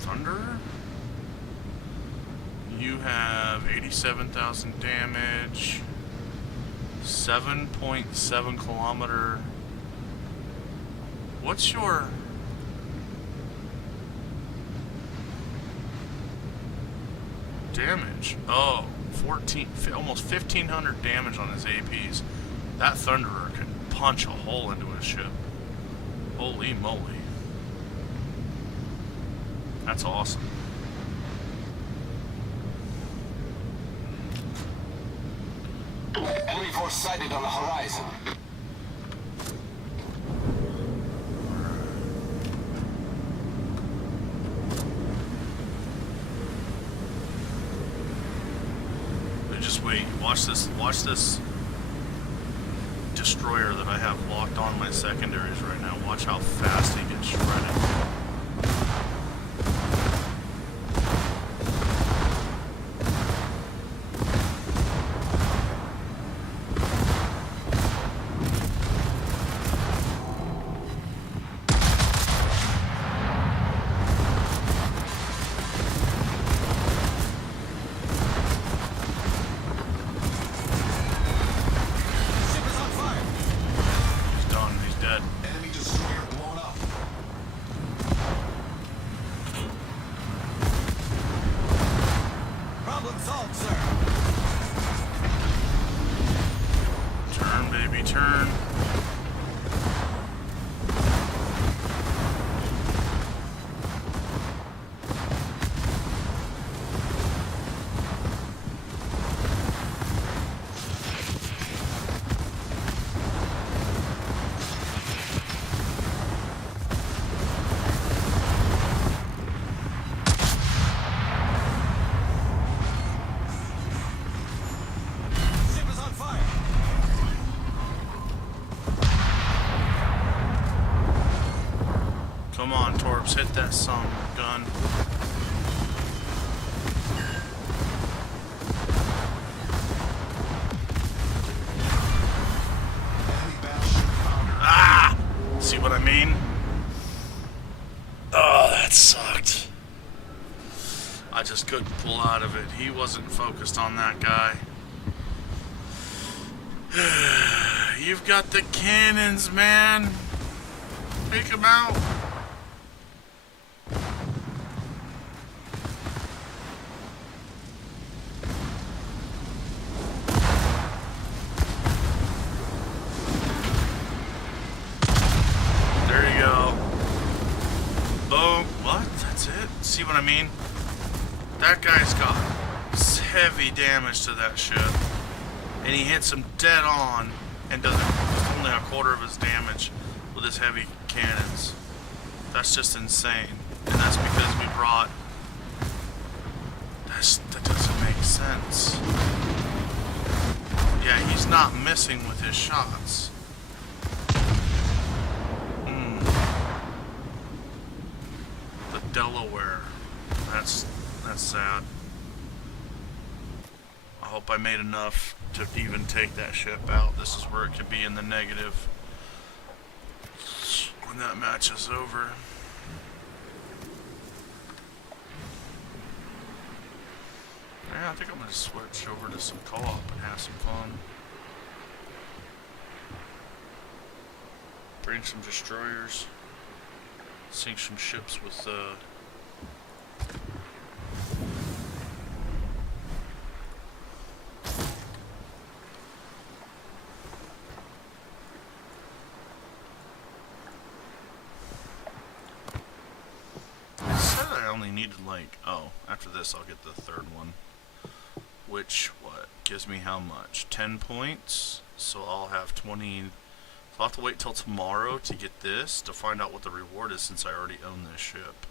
Thunderer? You have 87,000 damage, 7.7 kilometer. What's your damage? Oh, 14, almost 1,500 damage on his APs. That Thunderer can punch a hole into his ship. Holy moly. That's awesome. Enemy force sighted on the horizon. But just wait. Watch this destroyer that I have locked on my secondaries right now. Watch how fast he gets shredded. Ship is on fire. He's done. He's dead. Enemy destroyer blown up. Problem solved, sir. Turn, baby, turn. Ship is on fire. Come on, Torps, hit that son of a gun. Enemy battleship foundered. Ah! See what I mean? Oh, that sucked. I just couldn't pull out of it. He wasn't focused on that guy. You've got the cannons, man. Take him out. There you go. Boom. What? That's it? See what I mean? That guy's got heavy damage to that ship. And he hits him dead on and does only a quarter of his damage with his heavy cannons. That's just insane. And that's because we brought... That doesn't make sense. Yeah, he's not missing with his shots. The Delaware. That's sad. I hope I made enough to even take that ship out. This is where it could be in the negative when that match is over. Yeah, I think I'm going to switch over to some co-op and have some fun. Bring some destroyers. Sink some ships with I said I only needed like, oh, after this I'll get the third one. Which, what, gives me how much? 10 points? So I'll have 20... So I'll have to wait till tomorrow to get this, to find out what the reward is since I already own this ship.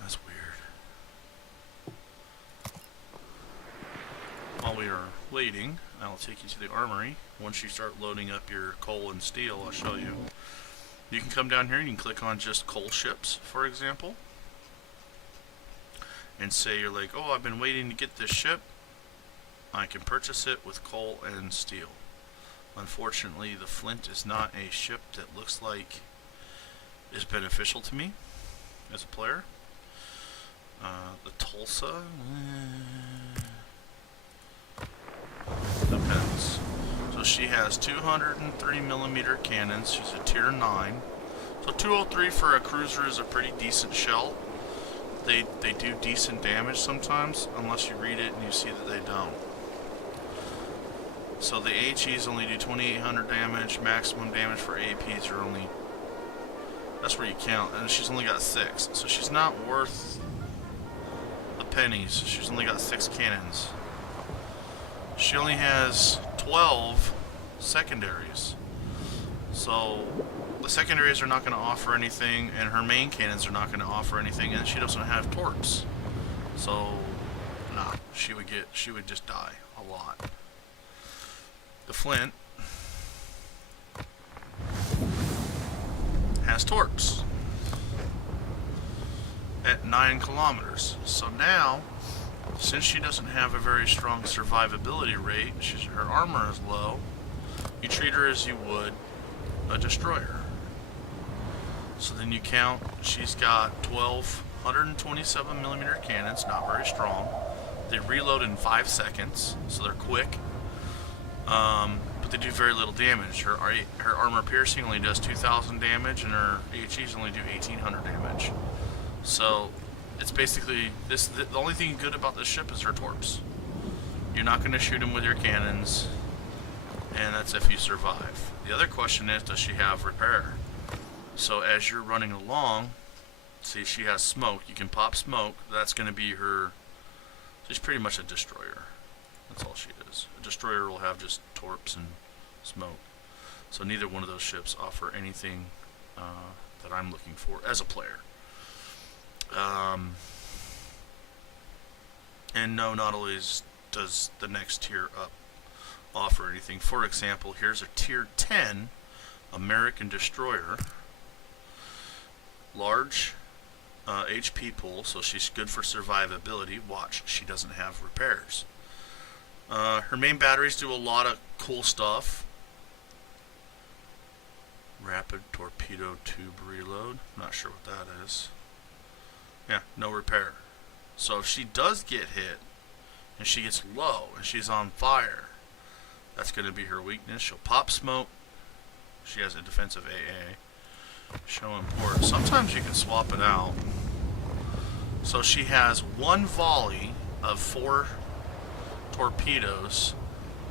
That's weird. While we are waiting, I'll take you to the armory. Once you start loading up your coal and steel, I'll show you. You can come down here and you can click on just coal ships, for example. And say you're like, oh, I've been waiting to get this ship. I can purchase it with coal and steel. Unfortunately, the Flint is not a ship that looks like is beneficial to me as a player. The Tulsa? Depends. So she has 203mm cannons. She's a tier 9. So 203 for a cruiser is a pretty decent shell. They do decent damage sometimes, unless you read it and you see that they don't. So the HEs only do 2800 damage. Maximum damage for APs are only... That's where you count. And she's only got 6. So she's not worth the pennies. She's only got 6 cannons. She only has 12 secondaries. So the secondaries are not going to offer anything, and her main cannons are not going to offer anything, and she doesn't have torps. So, nah, she would just die a lot. The Flint has torps at 9 kilometers. So now, since she doesn't have a very strong survivability rate, her armor is low, you treat her as you would a destroyer. So then you count, she's got 12 127mm cannons, not very strong. They reload in 5 seconds, so they're quick. But they do very little damage. Her armor piercing only does 2,000 damage, and her HEs only do 1,800 damage. So it's basically the only thing good about this ship is her torps. You're not going to shoot them with your cannons, and that's if you survive. The other question is, does she have repair? So as you're running along, see, she has smoke. You can pop smoke. That's going to be her. She's pretty much a destroyer. That's all she is. A destroyer will have just torps and smoke. So neither one of those ships offer anything that I'm looking for as a player. And no, not always does the next tier up offer anything. For example, here's a tier 10 American destroyer. Large HP pool, so she's good for survivability. Watch, she doesn't have repairs. Her main batteries do a lot of cool stuff. Rapid torpedo tube reload. Not sure what that is. Yeah, no repair. So if she does get hit, and she gets low, and she's on fire, that's going to be her weakness. She'll pop smoke. She has a defensive AA. Show import. Sometimes you can swap it out. So she has one volley of 4 torpedoes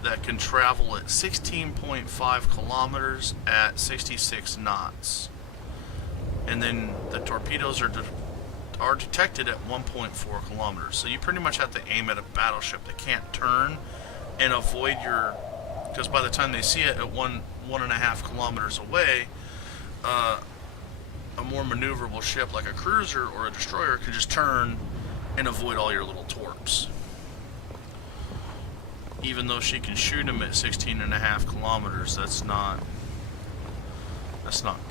that can travel at 16.5 kilometers at 66 knots. And then the torpedoes are detected at 1.4 kilometers. So you pretty much have to aim at a battleship that can't turn and avoid your... Because by the time they see it at 1.5 kilometers away, a more maneuverable ship like a cruiser or a destroyer can just turn and avoid all your little torps. Even though she can shoot them at 16.5 kilometers, that's not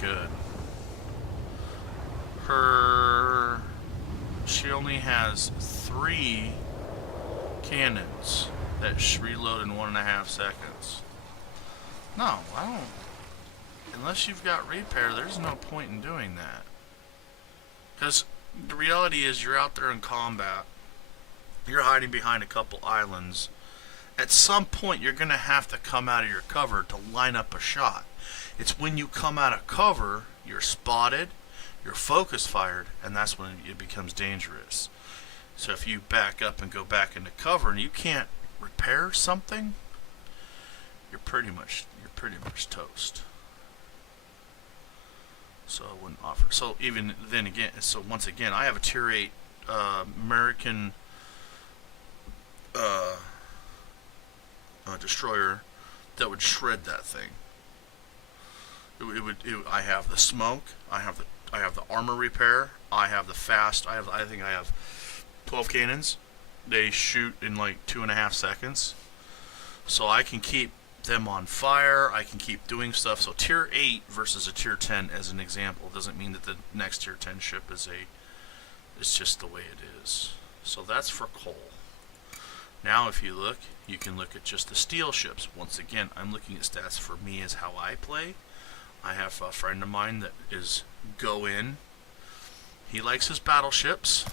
good. She only has 3 cannons that reload in 1.5 seconds. No, I don't. Unless you've got repair, there's no point in doing that. Because the reality is, you're out there in combat, you're hiding behind a couple islands. At some point, you're going to have to come out of your cover to line up a shot. It's when you come out of cover, you're spotted, you're focus fired, and that's when it becomes dangerous. So if you back up and go back into cover and you can't repair something, you're pretty much toast. So I wouldn't offer. So even then again, so once again, I have a tier 8 American destroyer that would shred that thing. I have the smoke. I have the armor repair. I have the fast. I think I have 12 cannons. They shoot in like 2.5 seconds. So I can keep them on fire. I can keep doing stuff. So tier 8 versus a tier 10 as an example doesn't mean that the next tier 10 ship is it's just the way it is. So that's for coal. Now if you look, you can look at just the steel ships. Once again, I'm looking at stats for me as how I play. I have a friend of mine that is go in. He likes his battleships.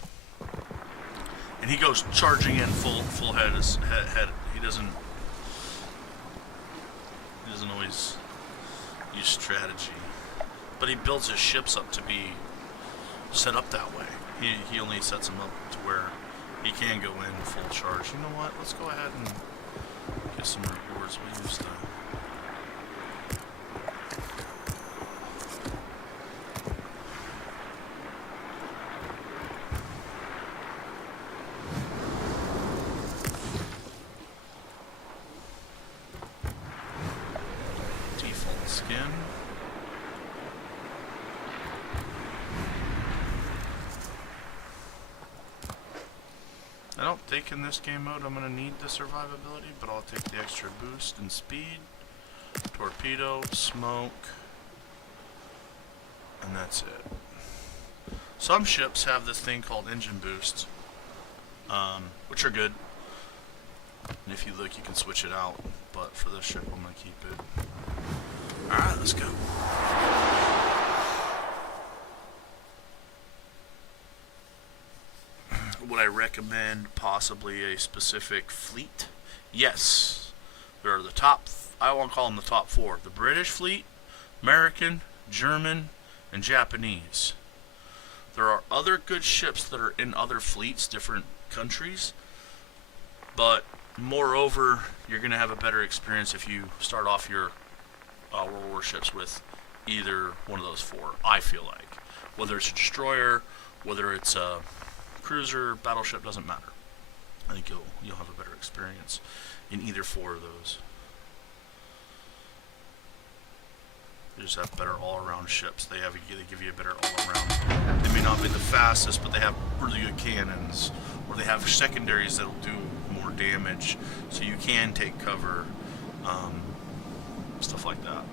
And he goes charging in full head. Head. He doesn't always use strategy, but he builds his ships up to be set up that way. He only sets them up to where he can go in full charge. You know what? Let's go ahead and get some rewards. We use the default skin. I don't think in this game mode I'm going to need the survivability, but I'll take the extra boost and speed, torpedo, smoke, and that's it. Some ships have this thing called engine boost, which are good, and if you look you can switch it out, but for this ship I'm going to keep it. Alright, let's go. Would I recommend possibly a specific fleet? Yes. There are the top, I won't call them the top four. The British fleet, American, German, and Japanese. There are other good ships that are in other fleets, different countries, but moreover, you're going to have a better experience if you start off your World War ships with either one of those four, I feel like. Whether it's a destroyer, whether it's a cruiser, battleship, doesn't matter. I think you'll have a better experience in either four of those. They just have better all-around ships. They give you a better all-around. They may not be the fastest, but they have really good cannons, or they have secondaries that'll do more damage, so you can take cover, stuff like that.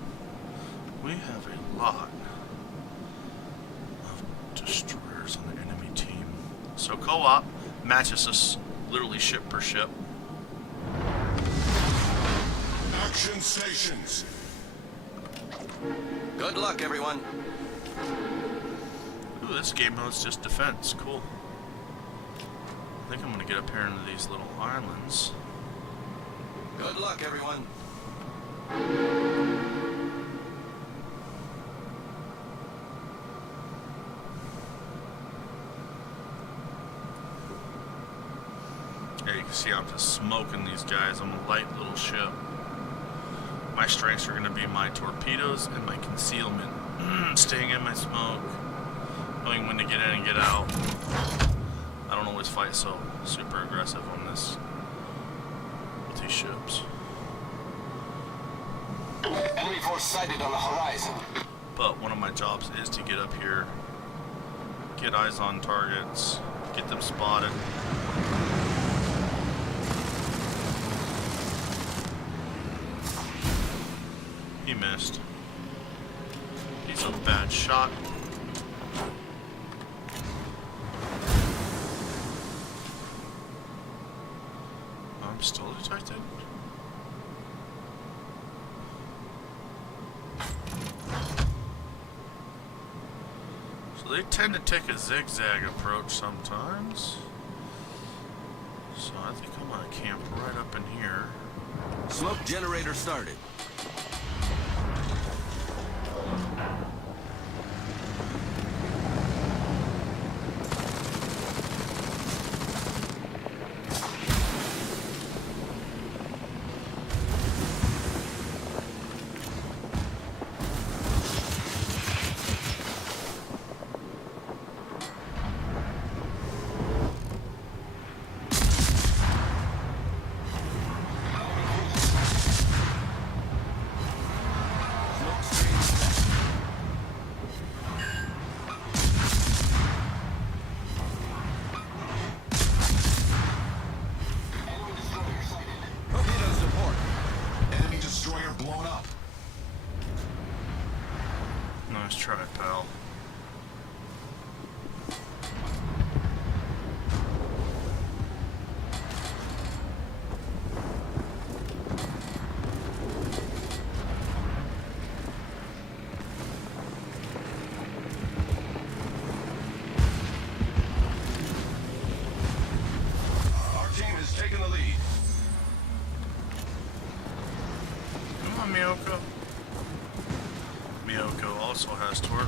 We have a lot of destroyers on the enemy team. So co-op matches us literally ship per ship. Action stations. Good luck, everyone. Ooh, this game mode's just defense. Cool. I think I'm gonna get up here into these little islands. Good luck, everyone. Yeah, you can see I'm just smoking these guys. I'm a light little ship. My strengths are going to be my torpedoes and my concealment. Staying in my smoke. Knowing when to get in and get out. I don't always fight so super aggressive on this. With these ships. Enemy force sighted on the horizon. But one of my jobs is to get up here. Get eyes on targets. Get them spotted. He missed. He's a bad shot. I'm still detected. So they tend to take a zigzag approach sometimes. So I think I'm gonna camp right up in here. Smoke generator started.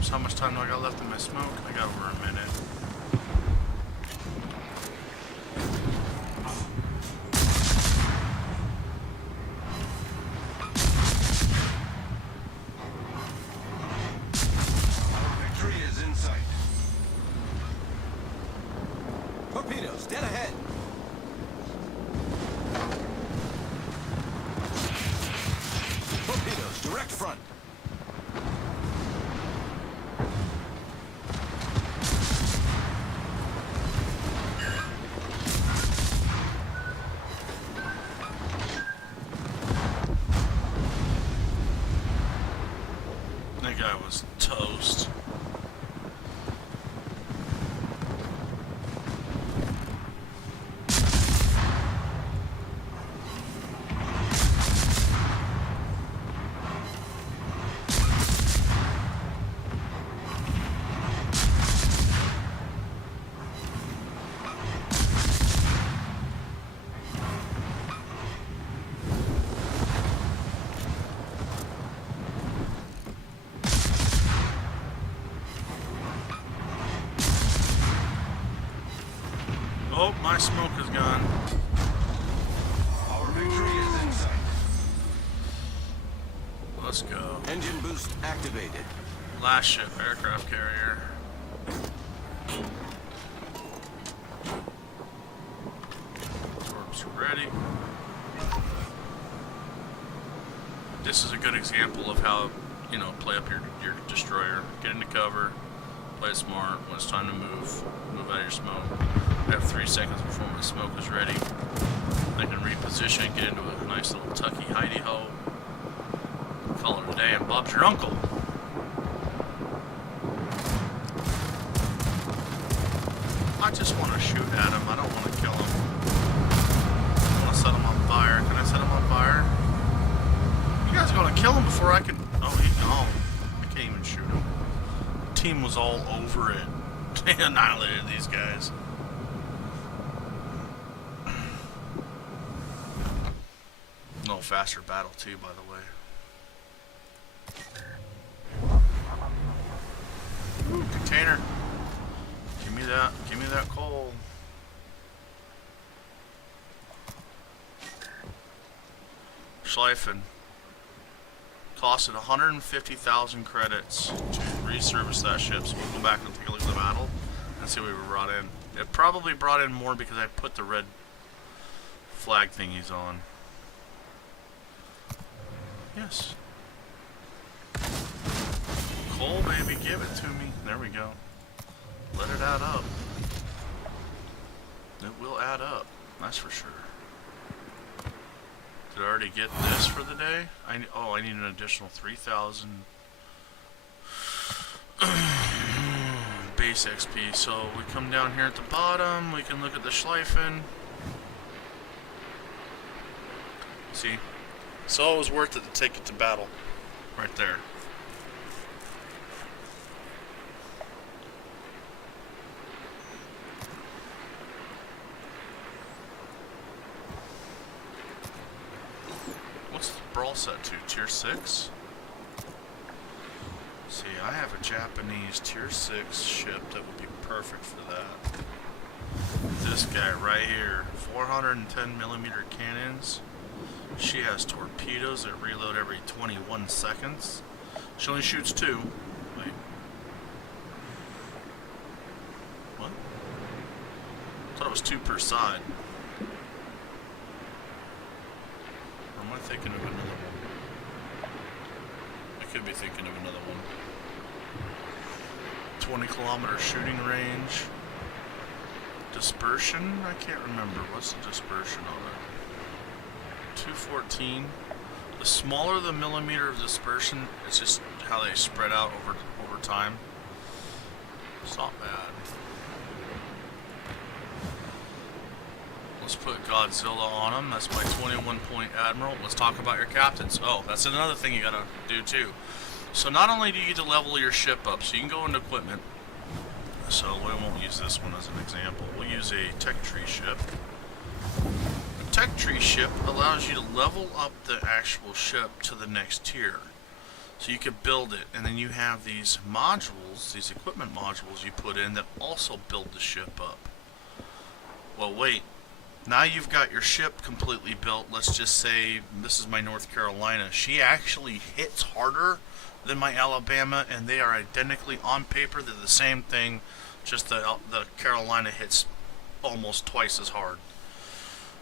So how much time do I got left in my smoke? I got over a minute. Victory is in sight. Torpedoes, dead ahead. Torpedoes, direct front. That guy was toast. Oh, my smoke is gone. Our victory is in sight. Let's go. Engine boost activated. Last ship, aircraft carrier. Torps ready. This is a good example of how, you know, play up your destroyer. Get into cover, play it smart. When it's time to move out of your smoke. I have 3 seconds before my smoke is ready. I can reposition, get into a nice little tucky hidey hole. Call it a day, and Bob's your uncle. I just want to shoot at him. I don't want to kill him. I want to set him on fire. Can I set him on fire? You guys are going to kill him before I can... Oh, he's gone. I can't even shoot him. The team was all over it. They annihilated these guys. No faster battle too, by the way. Ooh, container. Give me that coal. Schleifen. Costed 150,000 credits to reservice that ship, so we'll go back and take a look at the battle and see what we brought in. It probably brought in more because I put the red flag thingies on. Yes. Coal, baby, give it to me. There we go. Let it add up. It will add up, that's for sure. Did I already get this for the day? I need an additional 3,000 base XP. So we come down here at the bottom. We can look at the Schleifen. See? So it was worth it to take it to battle. Right there. What's the brawl set to? Tier 6? See, I have a Japanese Tier 6 ship that would be perfect for that. This guy right here. 410mm cannons. She has torpedoes that reload every 21 seconds. She only shoots 2. Wait. What? I thought it was 2 per side. Or am I thinking of another one? I could be thinking of another one. 20-kilometer shooting range. Dispersion? I can't remember. What's the dispersion on it? 214. The smaller the millimeter of dispersion, it's just how they spread out over time. It's not bad. Let's put Godzilla on him. That's my 21-point admiral. Let's talk about your captains. Oh, that's another thing you gotta do too. So not only do you get to level your ship up, so you can go into equipment. So we won't use this one as an example. We'll use a tech tree ship. Tech tree ship allows you to level up the actual ship to the next tier. So you could build it, and then you have these modules, these equipment modules you put in that also build the ship up. Well, wait. Now you've got your ship completely built. Let's just say this is my North Carolina. She actually hits harder than my Alabama, and they are identically on paper. They're the same thing, just the Carolina hits almost twice as hard,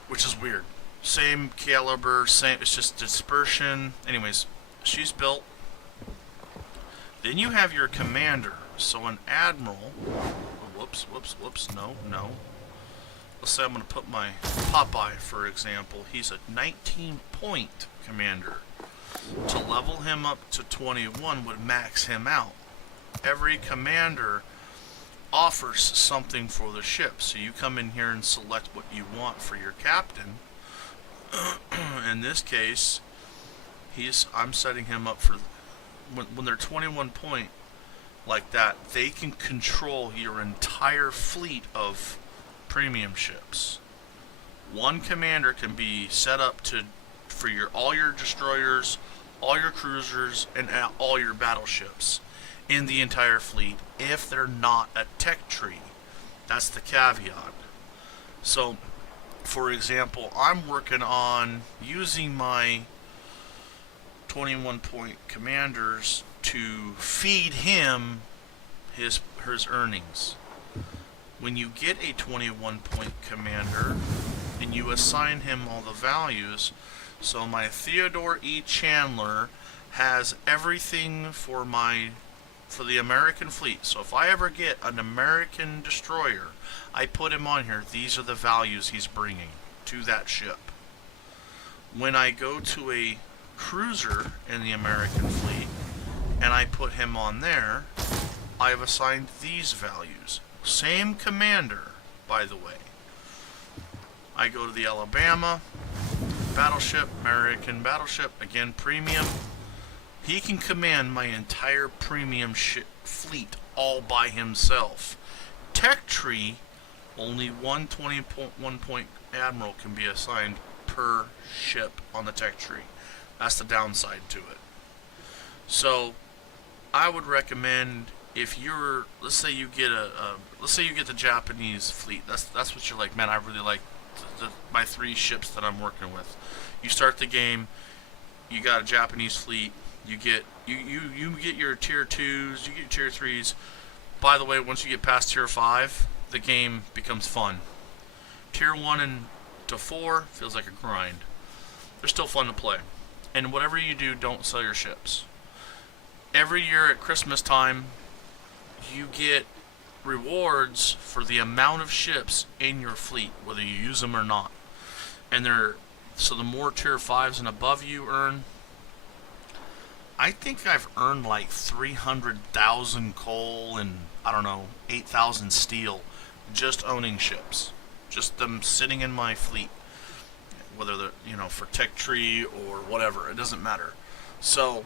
which is weird. Same caliber, same. It's just dispersion. Anyways, she's built. Then you have your commander. So an admiral. Oh, whoops. No. Let's say I'm going to put my Popeye, for example. He's a 19-point commander. To level him up to 21 would max him out. Every commander offers something for the ship. So you come in here and select what you want for your captain. In this case, I'm setting him up for when they're 21 point like that, they can control your entire fleet of premium ships. One commander can be set up for all your destroyers, all your cruisers, and all your battleships in the entire fleet if they're not a tech tree. That's the caveat. So, for example, I'm working on using my 21 point commanders to feed him his earnings. When you get a 21 point commander and you assign him all the values, so my Theodore E. Chandler has everything for the American fleet. So if I ever get an American destroyer, I put him on here. These are the values he's bringing to that ship. When I go to a cruiser in the American fleet and I put him on there, I've assigned these values. Same commander, by the way. I go to the Alabama battleship, American battleship, again premium. He can command my entire premium ship fleet all by himself. Tech tree, only one 20.1 point admiral can be assigned per ship on the tech tree. That's the downside to it. So I would recommend, if you're, let's say you get the Japanese fleet. That's what you're like, man, I really like my 3 ships that I'm working with. You start the game, you got a Japanese fleet, you get your tier 2s, you get your tier 3s. By the way, once you get past tier 5, the game becomes fun. Tier 1 and to 4 feels like a grind. They're still fun to play. And whatever you do, don't sell your ships. Every year at Christmas time, you get rewards for the amount of ships in your fleet, whether you use them or not. And so the more tier 5s and above you earn, I think I've earned like 300,000 coal and, I don't know, 8,000 steel just owning ships. Just them sitting in my fleet. Whether they're, for tech tree or whatever, it doesn't matter. So,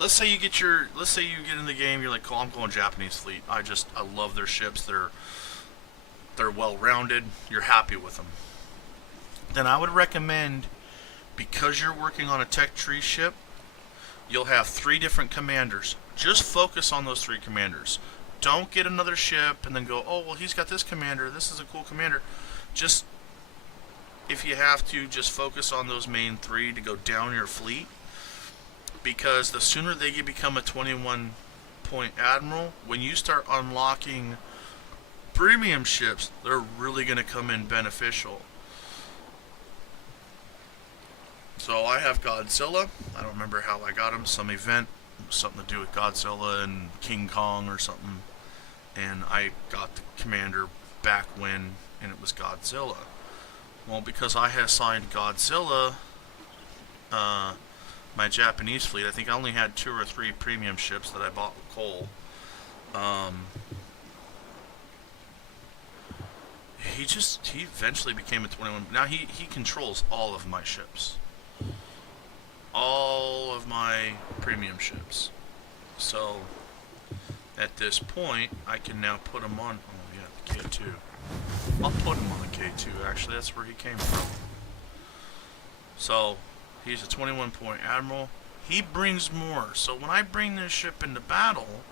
let's say you get in the game, you're like, cool, I'm going Japanese fleet. I love their ships. They're well rounded. You're happy with them. Then I would recommend, because you're working on a tech tree ship, you'll have 3 different commanders. Just focus on those 3 commanders. Don't get another ship and then go, oh, well, he's got this commander. This is a cool commander. Just, if you have to, just focus on those main 3 to go down your fleet. Because the sooner they become a 21 point admiral, when you start unlocking premium ships, they're really going to come in beneficial. So I have Godzilla. I don't remember how I got him. Some event, something to do with Godzilla and King Kong or something. And I got the commander back when, and it was Godzilla. Well, because I had assigned Godzilla my Japanese fleet, I think I only had 2 or 3 premium ships that I bought with coal. He eventually became a 21. Now he controls all of my ships. All of my premium ships. So, at this point, I can now put him on, oh yeah, the K2. I'll put him on the K2, actually, that's where he came from. So, he's a 21 point admiral. He brings more. So when I bring this ship into battle,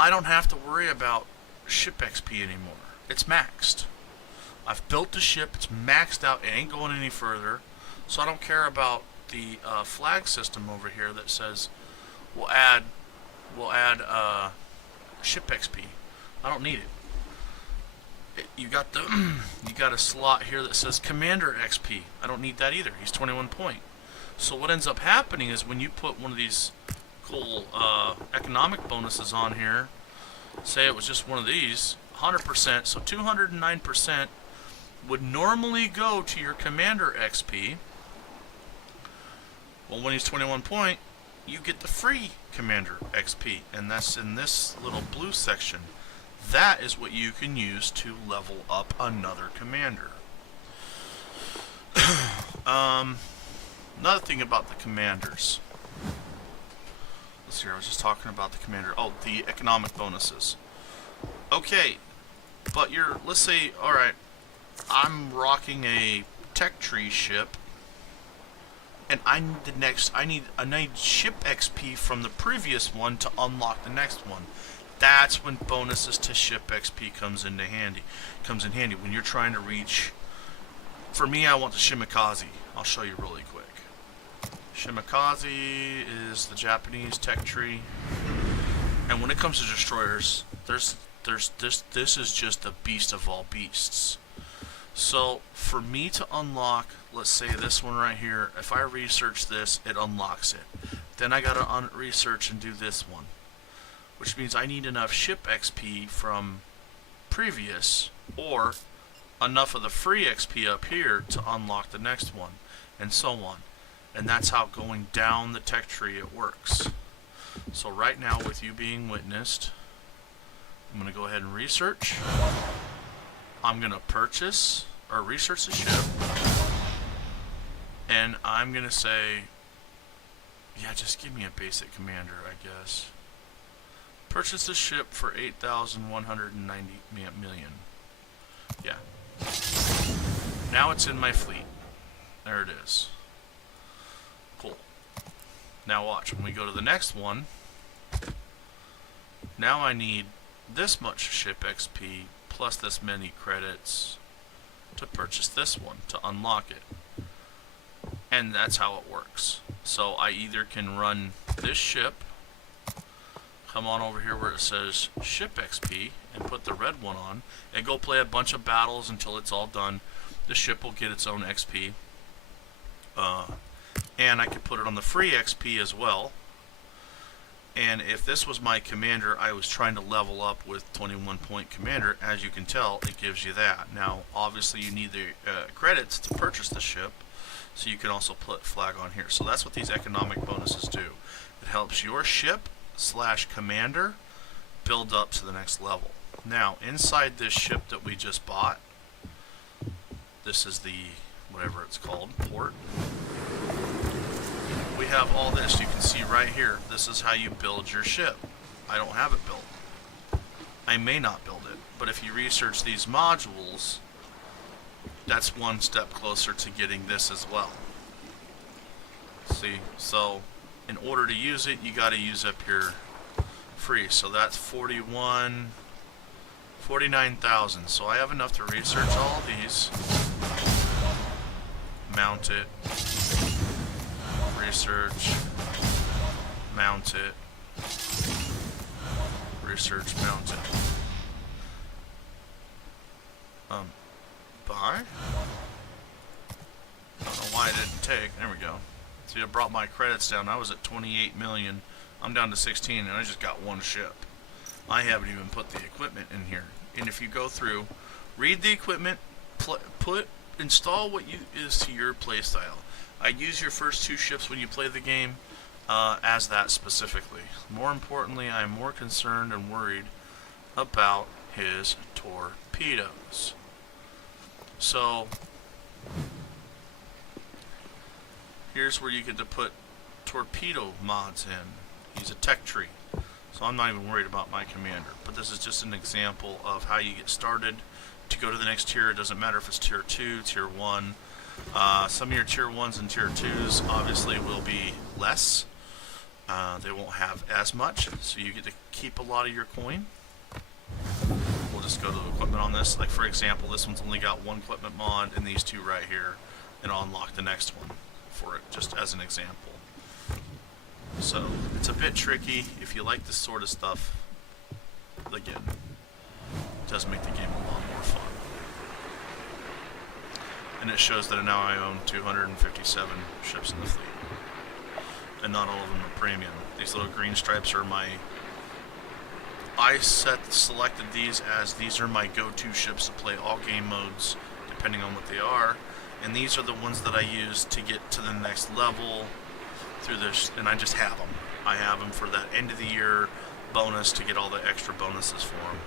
I don't have to worry about ship XP anymore. It's maxed. I've built the ship. It's maxed out. It ain't going any further. So I don't care about the flag system over here that says we'll add ship XP. I don't need it. You got the you got a slot here that says Commander XP. I don't need that either. He's 21 point. So what ends up happening is when you put one of these cool economic bonuses on here, say it was just one of these, 100%, so 209% would normally go to your Commander XP. Well, when he's 21 point, you get the free Commander XP, and that's in this little blue section. That is what you can use to level up another commander. Another thing about the commanders. Let's see, I was just talking about the commander. Oh, the economic bonuses. Okay, but let's say, alright, I'm rocking a tech tree ship, and I need ship XP from the previous one to unlock the next one. That's when bonuses to ship XP comes in handy. When you're trying to reach. For me, I want the Shimakaze. I'll show you really quick. Shimakaze is the Japanese tech tree, and when it comes to destroyers, this is just the beast of all beasts. So for me to unlock, let's say this one right here, if I research this, it unlocks it. Then I gotta research and do this one, which means I need enough ship XP from previous, or enough of the free XP up here to unlock the next one, and so on. And that's how going down the tech tree it works. So right now, with you being witnessed, I'm going to go ahead and research. I'm going to purchase or research the ship, and I'm going to say, yeah, just give me a basic commander, I guess. Purchase the ship for 8,190 million. Yeah. Now it's in my fleet. There it is. Cool. Now watch, when we go to the next one, now I need this much ship XP plus this many credits to purchase this one, to unlock it. And that's how it works. So I either can run this ship, come on over here where it says ship XP, and put the red one on, and go play a bunch of battles until it's all done. The ship will get its own XP. And I could put it on the free XP as well. And if this was my commander, I was trying to level up with 21 point commander. As you can tell, it gives you that. Now, obviously, you need the credits to purchase the ship, so you can also put flag on here. So that's what these economic bonuses do. It helps your ship / commander build up to the next level. Now, inside this ship that we just bought, this is the, whatever it's called, port. We have all this. You can see right here, this is how you build your ship. I don't have it built. I may not build it, but if you research these modules, that's one step closer to getting this as well. See, so in order to use it, you got to use up your free. So that's 49,000. So I have enough to research all these, mount it, research, mount it, research, mount it. Buy? I don't know why it didn't take. There we go. See, I brought my credits down. I was at 28 million. I'm down to 16, and I just got one ship. I haven't even put the equipment in here. And if you go through, read the equipment, install what is to your playstyle. I use your first 2 ships when you play the game as that specifically. More importantly, I'm more concerned and worried about his torpedoes. So here's where you get to put torpedo mods in. He's a tech tree, so I'm not even worried about my commander. But this is just an example of how you get started to go to the next tier. It doesn't matter if it's tier 2, tier 1. Some of your tier 1s and tier 2s obviously will be less. They won't have as much, so you get to keep a lot of your coin. We'll just go to the equipment on this. Like for example, this one's only got one equipment mod and these two right here, and I'll unlock the next one for it, just as an example. So it's a bit tricky. If you like this sort of stuff, again, it does make the game a lot more fun. And it shows that now I own 257 ships in the fleet. And not all of them are premium. These little green stripes are my... I selected these as these are my go-to ships to play all game modes, depending on what they are. And these are the ones that I use to get to the next level through this, and I just have them. I have them for that end of the year bonus to get all the extra bonuses for them.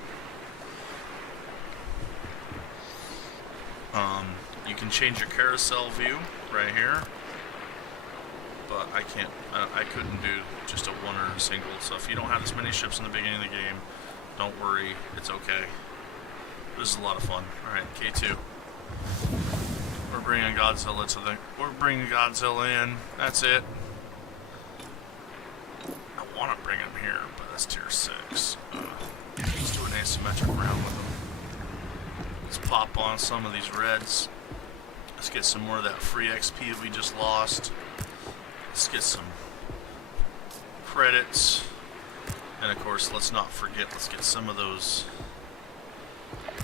You can change your carousel view right here, but I can't. I couldn't do just a one or a single. So if you don't have this many ships in the beginning of the game, don't worry, it's okay. This is a lot of fun. All right, K2. We're bringing Godzilla to the. We're bringing Godzilla in. That's it. I want to bring him here, but that's tier 6. Let's do an asymmetric round with him. Let's pop on some of these reds. Let's get some more of that free XP that we just lost. Let's get some credits. And of course, let's not forget, let's get some of those.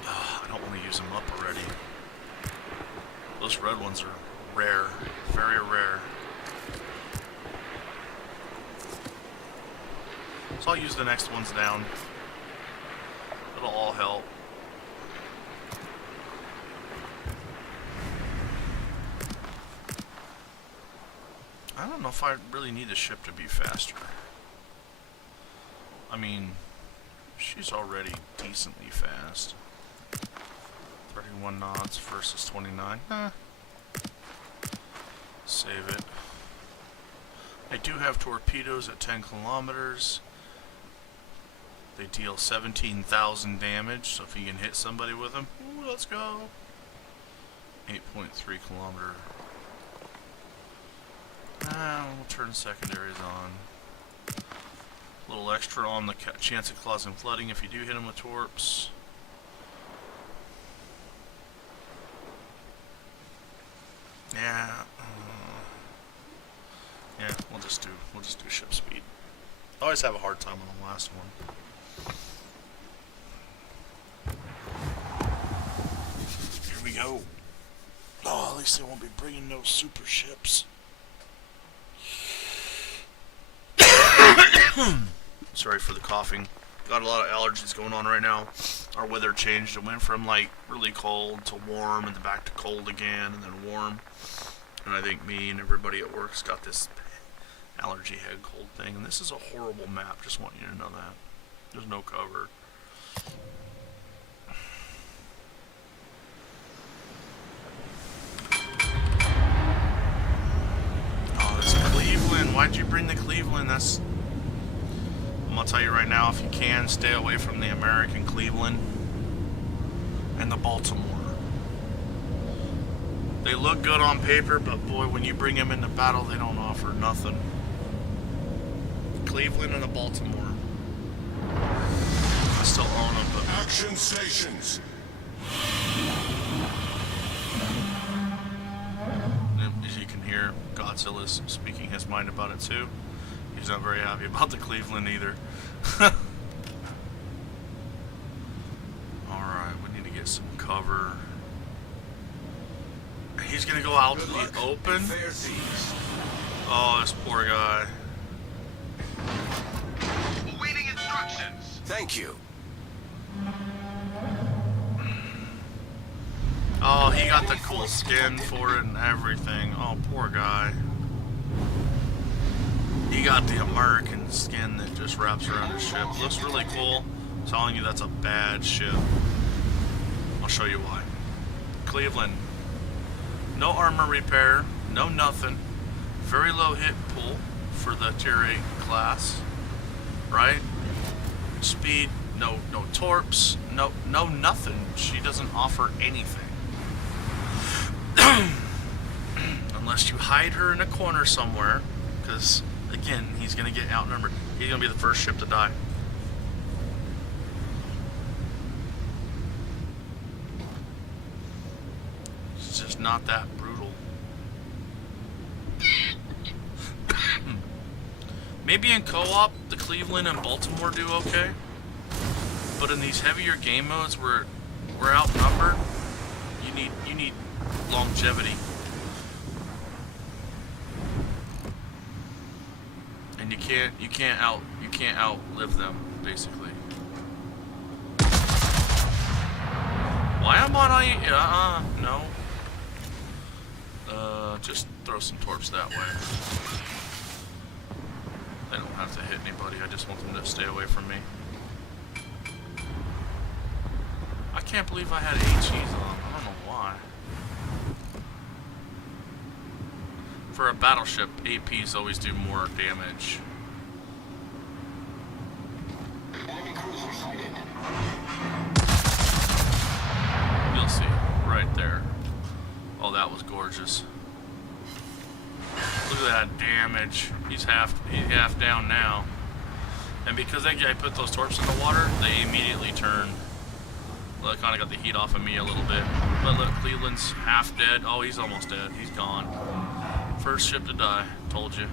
I don't want to use them up already. Those red ones are rare. Very rare. So I'll use the next ones down. It'll all help. I don't know if I really need the ship to be faster. I mean, she's already decently fast. 31 knots versus 29. Save it. I do have torpedoes at 10 kilometers. They deal 17,000 damage, so if you can hit somebody with them, ooh, let's go. 8.3 kilometer. We'll turn secondaries on. A little extra on the chance of causing flooding if you do hit them with torps. Yeah. Yeah, we'll just do ship speed. I always have a hard time on the last one. Here we go. Oh, at least they won't be bringing no super ships. Sorry for the coughing. Got a lot of allergies going on right now. Our weather changed. It went from like really cold to warm and then back to cold again and then warm. And I think me and everybody at work's got this allergy head cold thing. And this is a horrible map. Just want you to know that. There's no cover. Oh, it's Cleveland. Why'd you bring the Cleveland? That's... I'm gonna tell you right now, if you can, stay away from the American Cleveland and the Baltimore. They look good on paper, but boy, when you bring them into battle, they don't offer nothing. Cleveland and the Baltimore. I still own them, but... Action stations. As you can hear, Godzilla's speaking his mind about it too. He's not very happy about the Cleveland either. Alright, we need to get some cover. He's gonna go out to the open? Oh, this poor guy. Awaiting instructions. Thank you. Oh, he got the cool skin for it and everything. Oh, poor guy. He got the American skin that just wraps around his ship. Looks really cool. I'm telling you, that's a bad ship. I'll show you why. Cleveland. No armor repair. No nothing. Very low hit pool for the tier 8 class. Right? Speed. No torps. No nothing. She doesn't offer anything. unless you hide her in a corner somewhere, because again, he's gonna get outnumbered. He's gonna be the first ship to die. It's just not that brutal. Maybe in co-op, the Cleveland and Baltimore do okay, but in these heavier game modes where we're outnumbered, you need longevity, and you can't outlive them basically. Why am I no? Just throw some torps that way. They don't have to hit anybody. I just want them to stay away from me. I can't believe I had HEs on. I don't know why. For a battleship, APs always do more damage. Enemy cruiser sighted. You'll see. Right there. Oh, that was gorgeous. Look at that damage. He's half down now. And because that guy put those torps in the water, they immediately turn. Well, it kind of got the heat off of me a little bit. But look, Cleveland's half dead. Oh, he's almost dead. He's gone. First ship to die. Told you.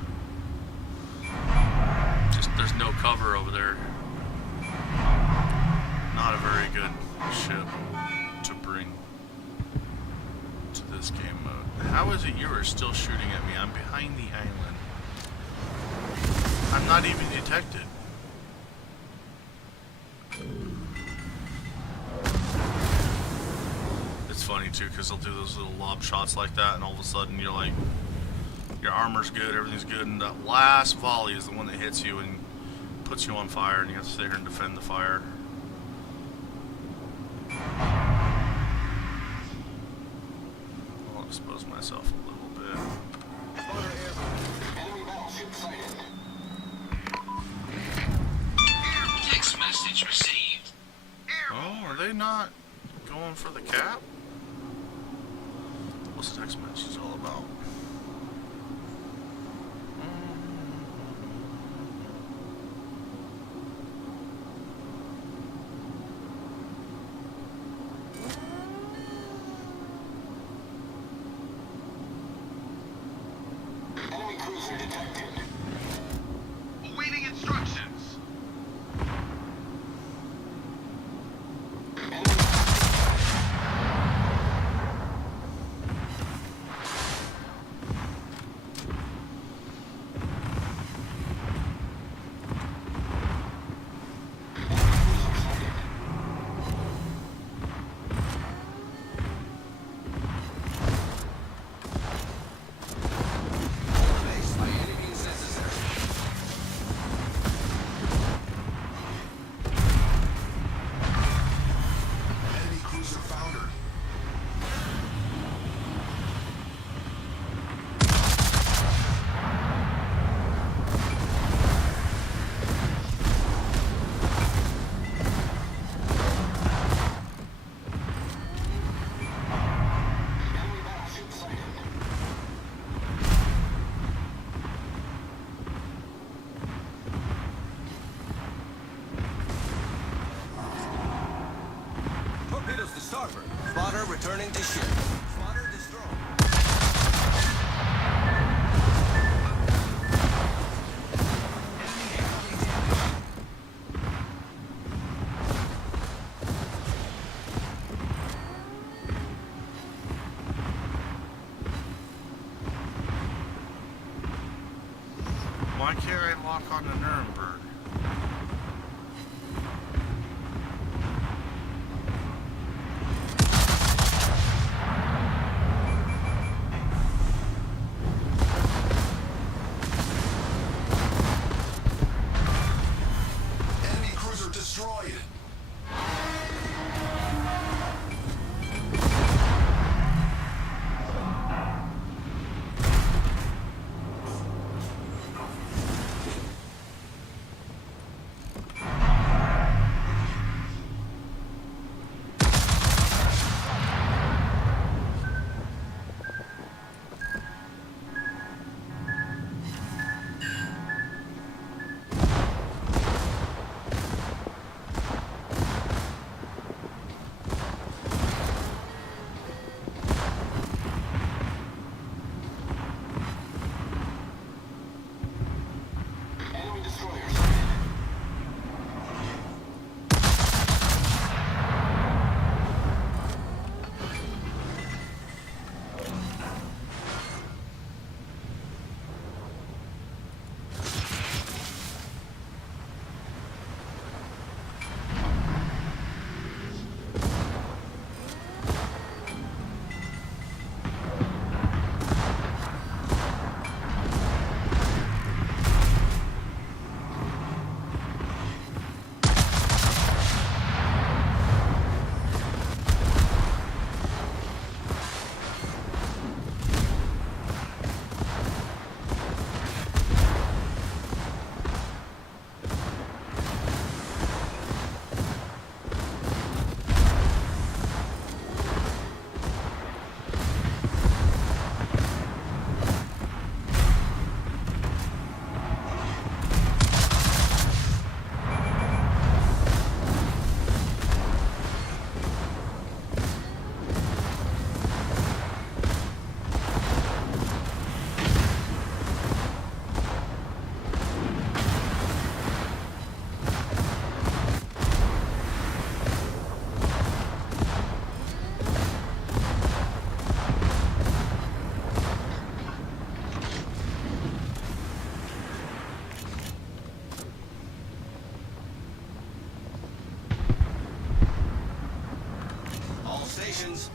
Just, there's no cover over there. Not a very good ship to bring to this game mode. How is it you are still shooting at me? I'm behind the island. I'm not even detected. It's funny too, because they'll do those little lob shots like that, and all of a sudden you're like, your armor's good, everything's good, and that last volley is the one that hits you and puts you on fire, and you have to stay here and defend the fire. I'll expose myself a little bit. Enemy battleship sighted. Text message received. Oh, are they not going for the cap? What's the text message all about? Enemy cruiser detected. Awaiting instructions. Enemy Base by any means necessary. Enemy cruiser foundered. enemy battleship sighted. Torpedoes to starboard. Spotter returning to ship. Spotter destroyed. Why can't I lock on the Nuremberg? Enemy cruiser destroyed.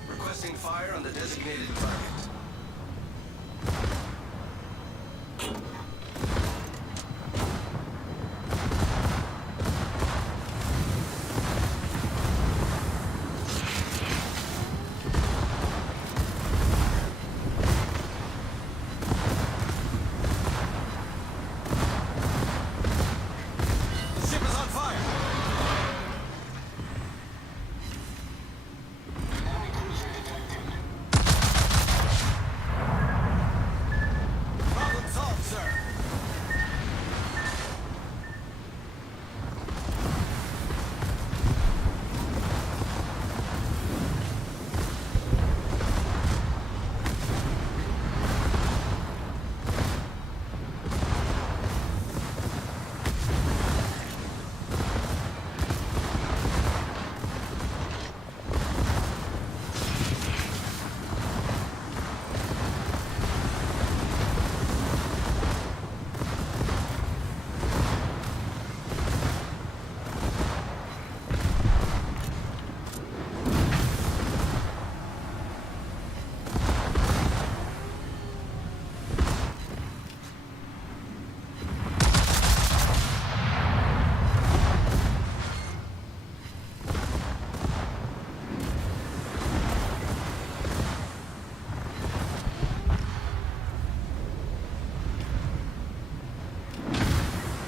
Requesting fire on the designated target. The ship is on fire. Problem solved, sir.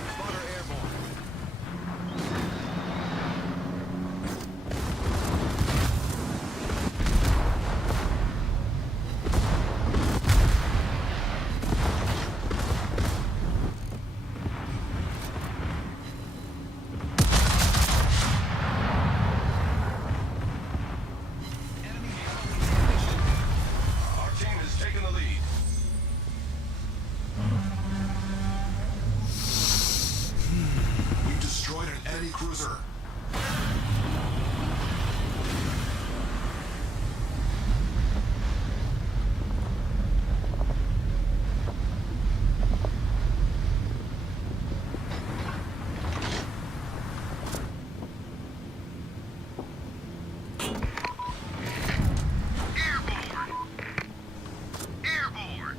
Spotter airborne. Our team has taken the lead. We've destroyed an enemy cruiser. Airborne! Airborne!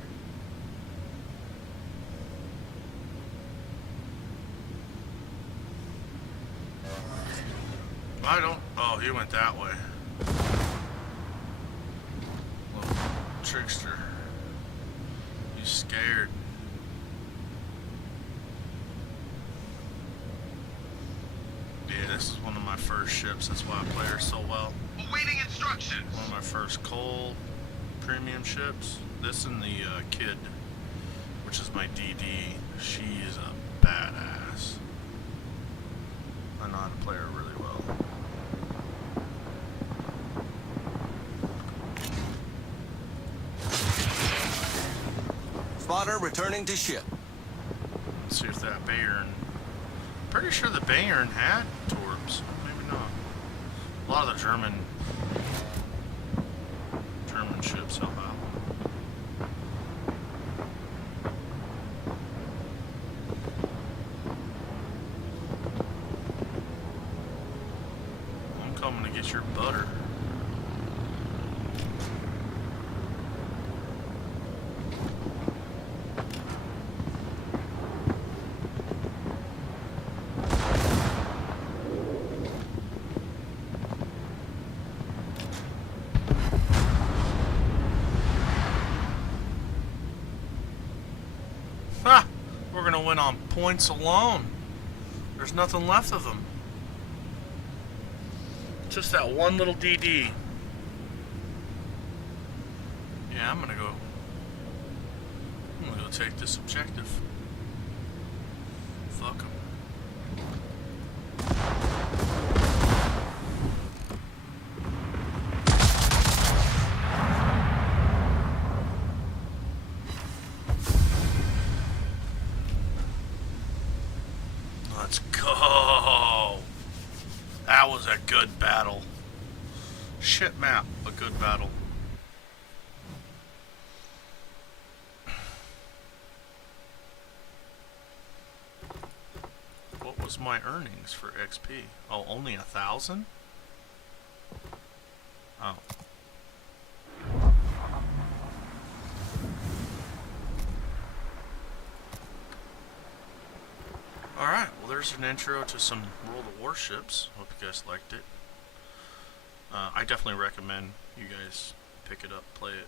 I don't. Oh, he went that way. Little trickster. He's scared. Yeah, this is one of my first ships. That's why I play her so well. Awaiting instructions. One of my first coal premium ships. This and the Kid, which is my DD. She is a badass. I know how to play her really well. Spotter returning to ship. Let's see if that Bayern. Pretty sure the Bayern had torps. Maybe not. A lot of the German ships help out. I'm coming to get your butter. Ha! We're gonna win on points alone. There's nothing left of them. Just that one little DD. Yeah, I'm gonna go take this objective. Fuck 'em. Let's go. That was a good battle. Shit map, but good battle. What was my earnings for XP? Oh, only 1,000? Oh. Alright, well there's an intro to some World of Warships. Hope you guys liked it. I definitely recommend you guys pick it up, play it.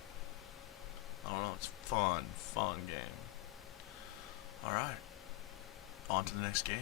I don't know, it's fun game. Alright, on to the next game.